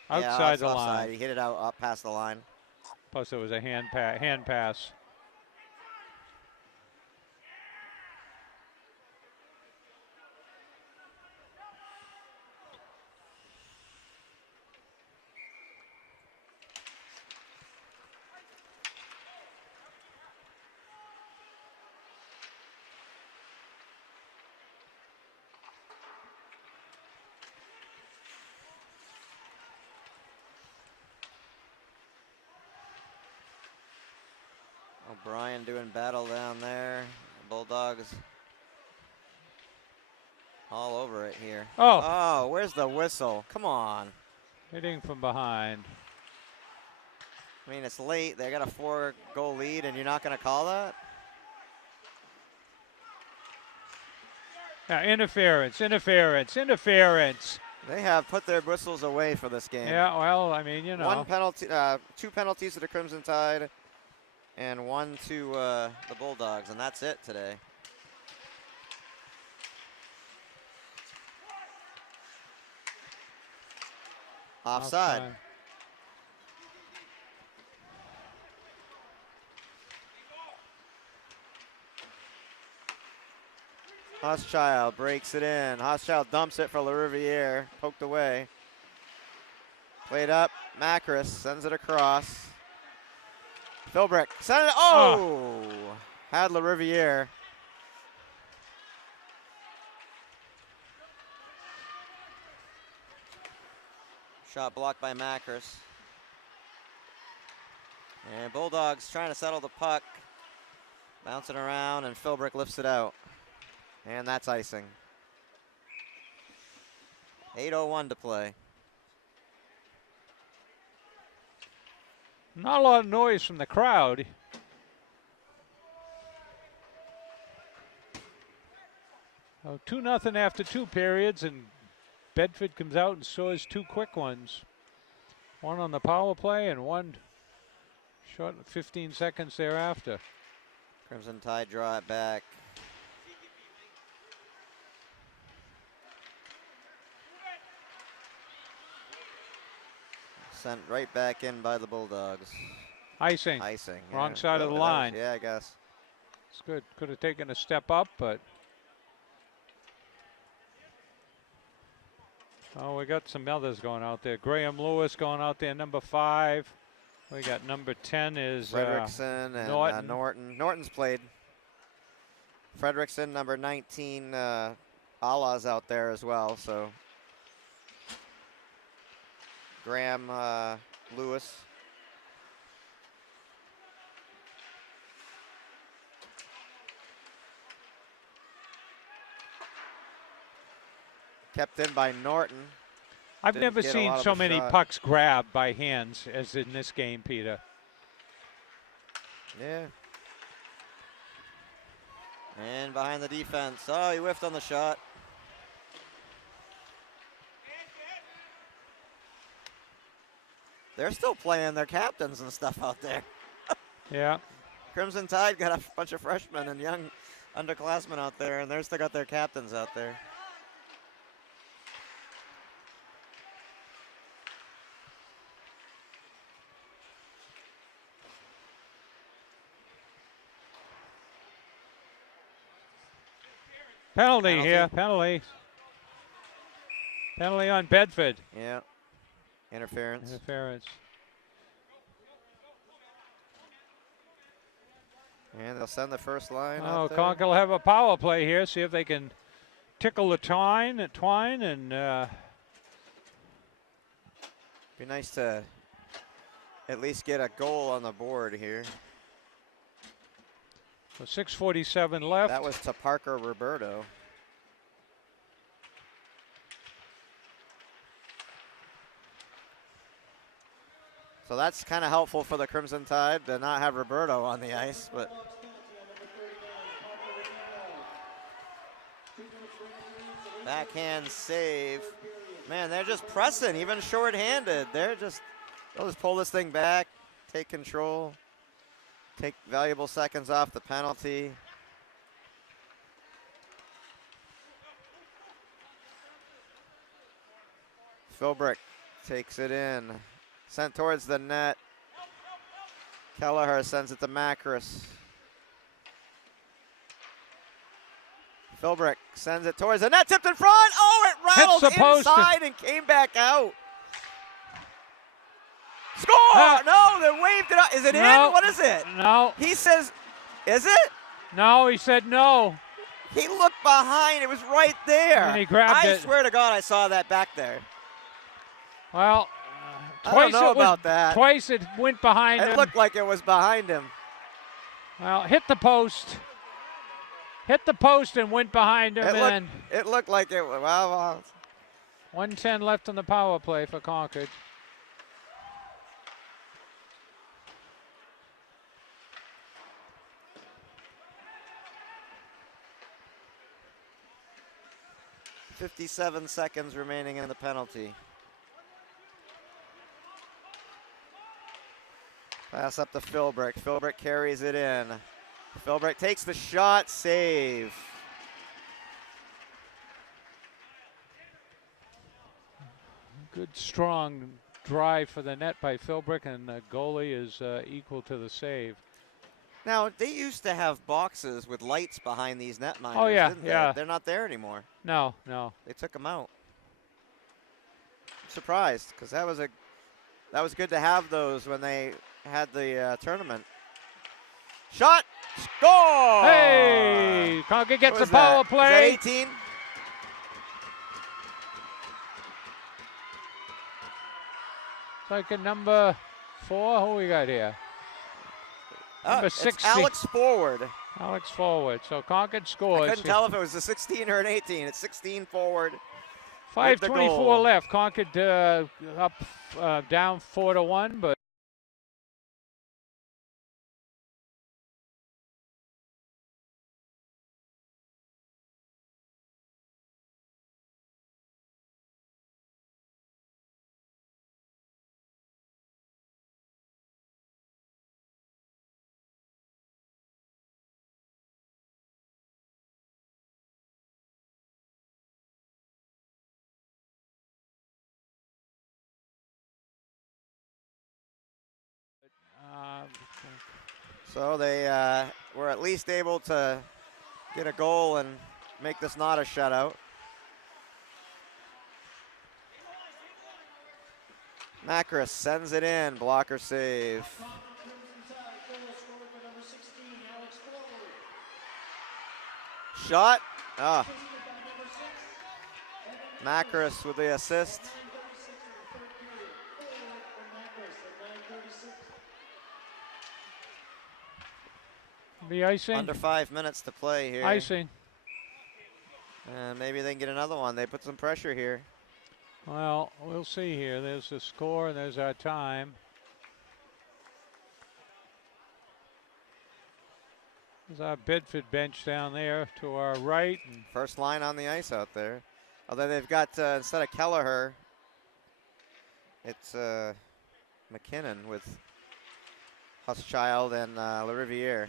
Outside it's the offside. line. He hit it out up past the line. Plus it was a hand pass. O'Brien doing battle down there. Bulldogs all over it here. Oh, where's the whistle? Come on. Hitting from behind. I mean, it's late. They got a 4-goal lead, and you're not going to call that? Yeah, interference. They have put their whistles away for this game. Yeah, well, I mean, you know. One penalty, 2 penalties to the Crimson Tide, and 1 to the Bulldogs, and that's it today. Offside. Hochschild breaks it in. Hochschild dumps it for LaRiviere. Poked away. Played up. Macris sends it across. Philbrick sent it. Oh! Had LaRiviere. Shot blocked by Macris. And Bulldogs trying to settle the puck. Bouncing around, and Philbrick lifts it out. And that's icing. 8:01 to play. Not a lot of noise from the crowd. Oh, 2-0 after 2 periods, and Bedford comes out and scores 2 quick ones. One on the power play and one short 15 seconds thereafter. Crimson Tide draw it back. Sent right back in by the Bulldogs. Icing. Icing. Wrong yeah. side of the That was- line. yeah, I guess. It's good. Could have taken a step up, but. Oh, we got some others going out there. Graham Lewis going out there, number 5. We got number 10 is Fredrickson and Norton. Norton. Norton's played. Fredrickson, number 19. Allah's out there as well. So Graham Lewis. Kept in by Norton. I've Didn't never get a seen lot of so a many shot. pucks grabbed by hands as in this game, Peter. Yeah. And behind the defense. Oh, he whiffed on the shot. They're still playing their captains and stuff out there. Yeah. Crimson Tide got a bunch of freshmen and young underclassmen out there, and they're still got their captains out there. Penalty here. Penalty. Penalty on Bedford. Yeah. Interference. Interference. And they'll send the first line Oh, out there. Concord will have a power play here. See if they can tickle the twine and Be nice to at least get a goal on the board here. so 6:47 left. That was to Parker Roberto. So that's kind of helpful for the Crimson Tide to not have Roberto on the ice, but backhand save. Man, they're just pressing, even shorthanded. They'll just pull this thing back, take control, take valuable seconds off the penalty. Philbrick takes it in. Sent towards the net. Kelleher sends it to Macris. Philbrick sends it towards the net, tipped in front. Oh, it rattled Hits the post. inside and came back out. Score! No, they waved it up. Is it No. in? What is it? No. He says, is it? No, he said no. He looked behind. It was right there. And he grabbed I it. swear to God, I saw that back there. Well, I twice don't know it was, about that. Twice it went behind It him. looked like it was behind him. Well, hit the post. Hit the post and went behind him. And It looked like it was. Well, 1:10 left on the power play for Concord. .57 seconds remaining in the penalty. Pass up to Philbrick. Philbrick carries it in. Philbrick takes the shot, save. Good, strong drive for the net by Philbrick, and the goalie is equal to the save. Now, they used to have boxes with lights behind these netminders, Oh, yeah, didn't yeah. they? They're not there anymore. No, no. They took them out. I'm surprised, because that was good to have those when they had the tournament. Shot, score! Hey, Concord gets What a was power that? play. Was that 18? It's like a number 4. Who we got here? Number It's 60. Alex Forward. Alex forward. So Concord I scores. couldn't tell if it was a 16 or an 18. It's 16 forward. 5:24 goal. left. Concord up down 4-1, but So they were at least able to get a goal and make this not a shutout. Macris sends it in, blocker save. Shot. Ah. Macris with the assist. The icing. Under 5 minutes to play here. Icing. And maybe they can get another one. They put some pressure here. Well, we'll see here. There's the score, and there's our time. There's our Bedford bench down there to our right. And First line on the ice out there. Although they've got, instead of Kelleher, it's McKinnon with Huschild and LaRiviere.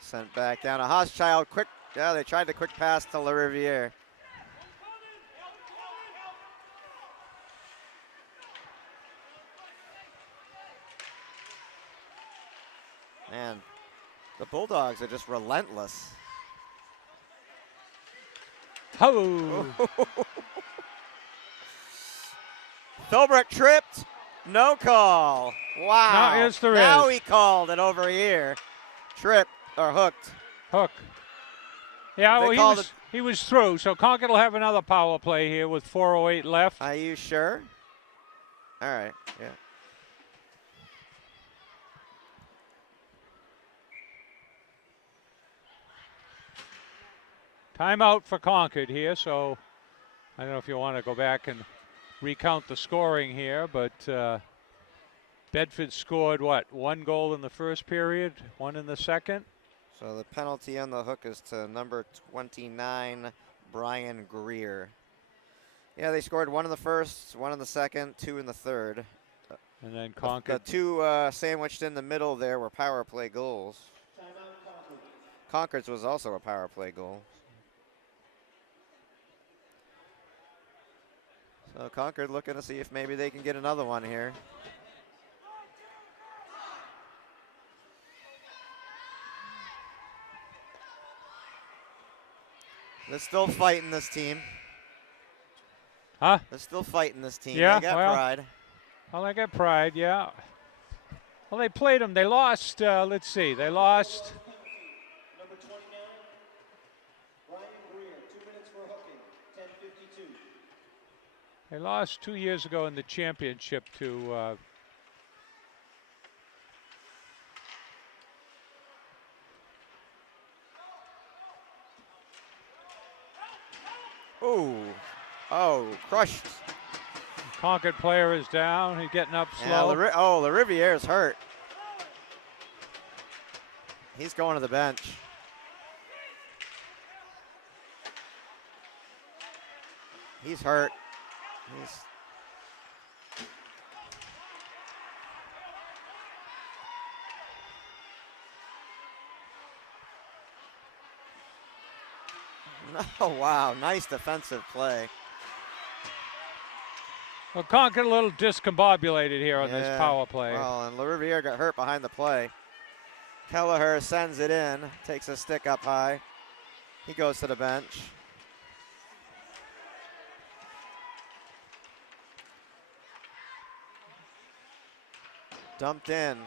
Sent back down to Huschild. Quick, yeah, they tried the quick pass to LaRiviere. Man, the Bulldogs are just relentless. oh, Philbrook tripped, no call. Wow. Now, yes, there now is. he called it over here. Tripped or hooked. hook. Yeah, They well, called he was through. So Concord will have another power play here with 4:08 left. Are you sure? All right, yeah. Timeout for Concord here. So I don't know if you want to go back and recount the scoring here, but Bedford scored what? 1 goal in the first period, 1 in the second. So the penalty on the hook is to number 29, Brian Greer. Yeah, they scored 1 in the first, 1 in the second, 2 in the third. And then The Concord. 2 sandwiched in the middle there were power play goals. Concord's was also a power play goal. So Concord looking to see if maybe they can get another one here. They're still fighting this team. Huh? They're still fighting this team. Yeah, They got well. pride. Well, they got pride, yeah. Well, they played them. They lost, let's see, they lost. Number 29, Brian Greer, 2 minutes for hooking, 10:52. They lost 2 years ago in the championship to Ooh. Oh, crushed. Concord player is down. He's getting up Yeah, slow. LaRiviere's hurt. He's going to the bench. He's hurt. He's Oh, wow. Nice defensive play. Well, Concord a little discombobulated here on this Yeah, power play. Well, and LaRiviere got hurt behind the play. Kelleher sends it in, takes a stick up high. He goes to the bench. Dumped in.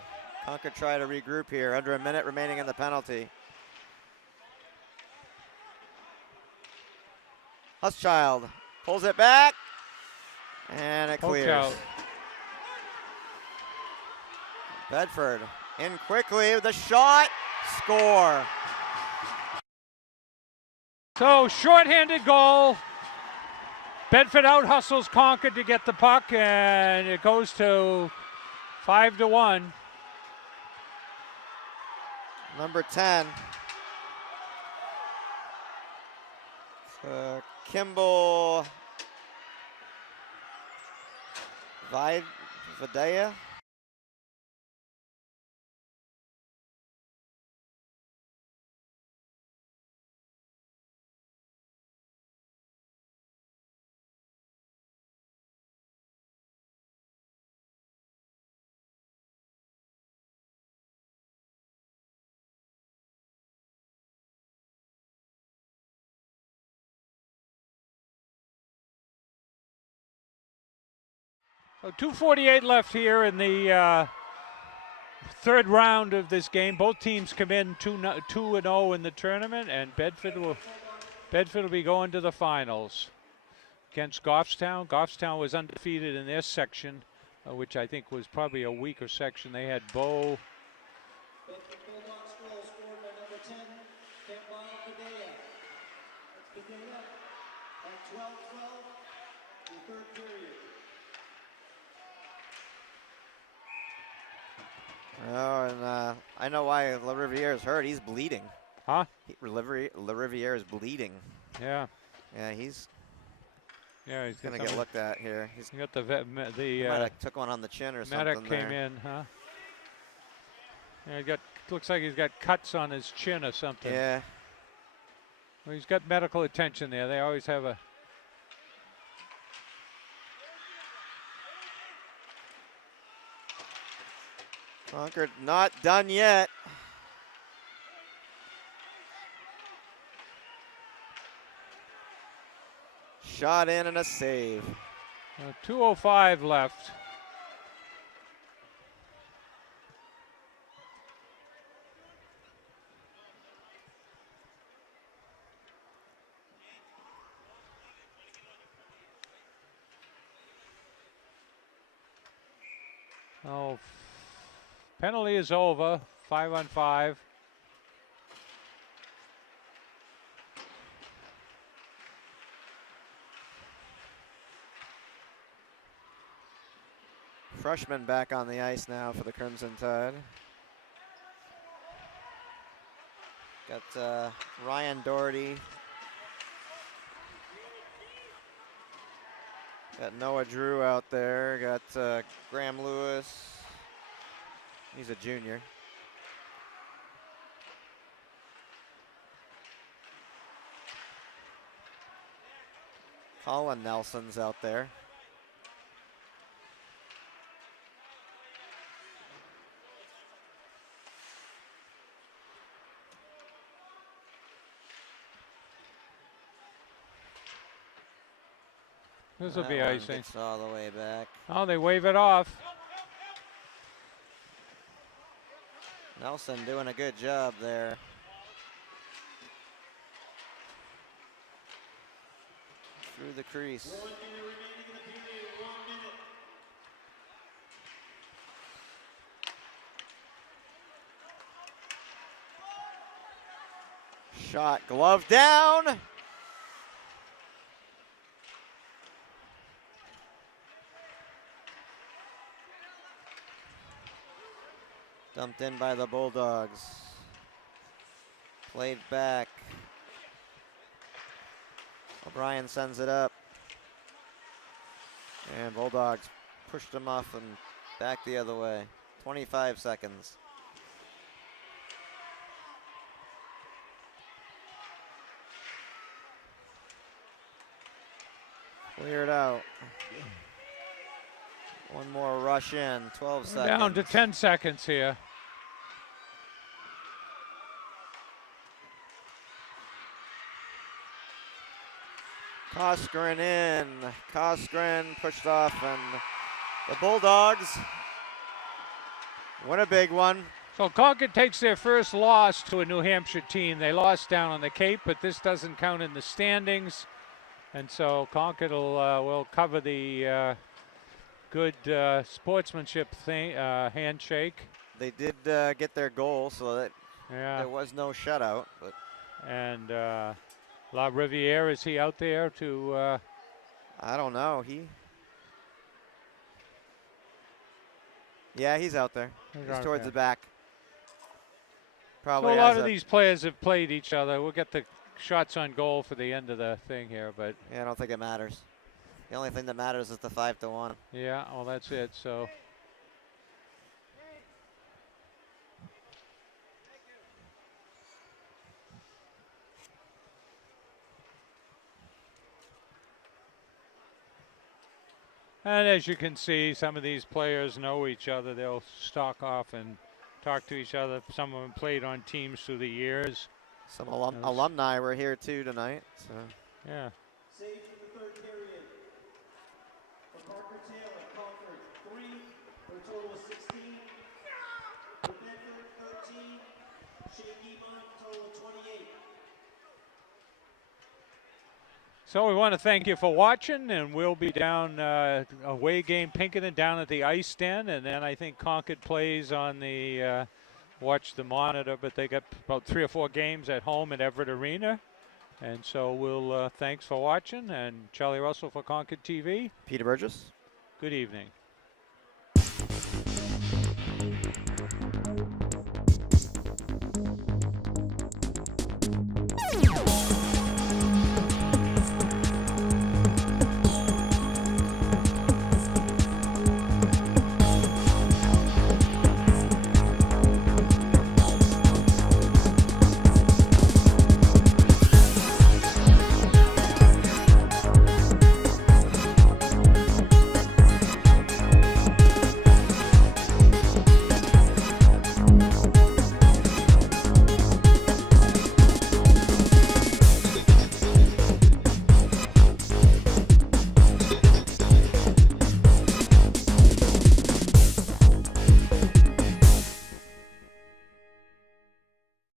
Concord try to regroup here. Under a minute remaining in the penalty. Huschild pulls it back. And it Poked clears. out. Bedford in quickly with a shot. Score. So shorthanded goal. Bedford out hustles Concord to get the puck, and it goes to 5-1. Number 10. Kimball Videa. So 2:48 left here in the third round of this game. Both teams come in 2-0 in the tournament, and Bedford will be going to the finals against Goffstown. Goffstown was undefeated in their section, which I think was probably a weaker section. They had Bow. Bedford Bulldogs goal scored by number 10, Kembal Gadea. That's Gadea at 12-12 in the third period. Oh, and I know why LaRiviere is hurt. He's bleeding. Huh? LaRiviere is bleeding. Yeah. Yeah, he's gonna get looked at here. He's got the might have took one on the chin or something. medic came in, huh? Yeah, looks like he's got cuts on his chin or something. Yeah. Well, he's got medical attention there. They always have a. Concord not done yet. Shot in and a save. 2:05 left. Oh, penalty is over. 5-on-5. Freshman back on the ice now for the Crimson Tide. Got Ryan Doherty. Got Noah Drew out there. Got Graham Lewis. He's a junior. Colin Nelson's out there. This will That be one icing. gets all the way back. Oh, they wave it off. Nelson doing a good job there. Through the crease. 1 minute remaining in the period. 1 minute. Shot, glove down. Dumped in by the Bulldogs. Played back. O'Brien sends it up. And Bulldogs pushed him off and back the other way. 25 seconds. Cleared out. One more rush in, 12 seconds. Down to 10 seconds here. Koskren in. Koskren pushed off, and the Bulldogs win a big one. So Concord takes their first loss to a New Hampshire team. They lost down on the Cape, but this doesn't count in the standings. And so Concord will cover the good sportsmanship thing, handshake. They did get their goal, so that there was no shutout. But and La Riviere, is he out there to? I don't know. Yeah, he's out there. He's towards the back. Probably so a lot of these players have played each other. We'll get the shots on goal for the end of the thing here, but yeah, I don't think it matters. The only thing that matters is the 5-1. Yeah, well, that's it. So. And as you can see, some of these players know each other. They'll stalk off and talk to each other. Some of them played on teams through the years. Some alumni were here too tonight. So. Yeah. Save for the third period. For Parker Taylor, Concord. So we want to thank you for watching, and we'll be down away game Pinkerton down at the ice stand, and then I think Concord plays on the watch the monitor, but they got about 3 or 4 games at home at Everett Arena. And so we'll thanks for watching, and Charlie Russell for Concord TV. Peter Burgess. Good evening.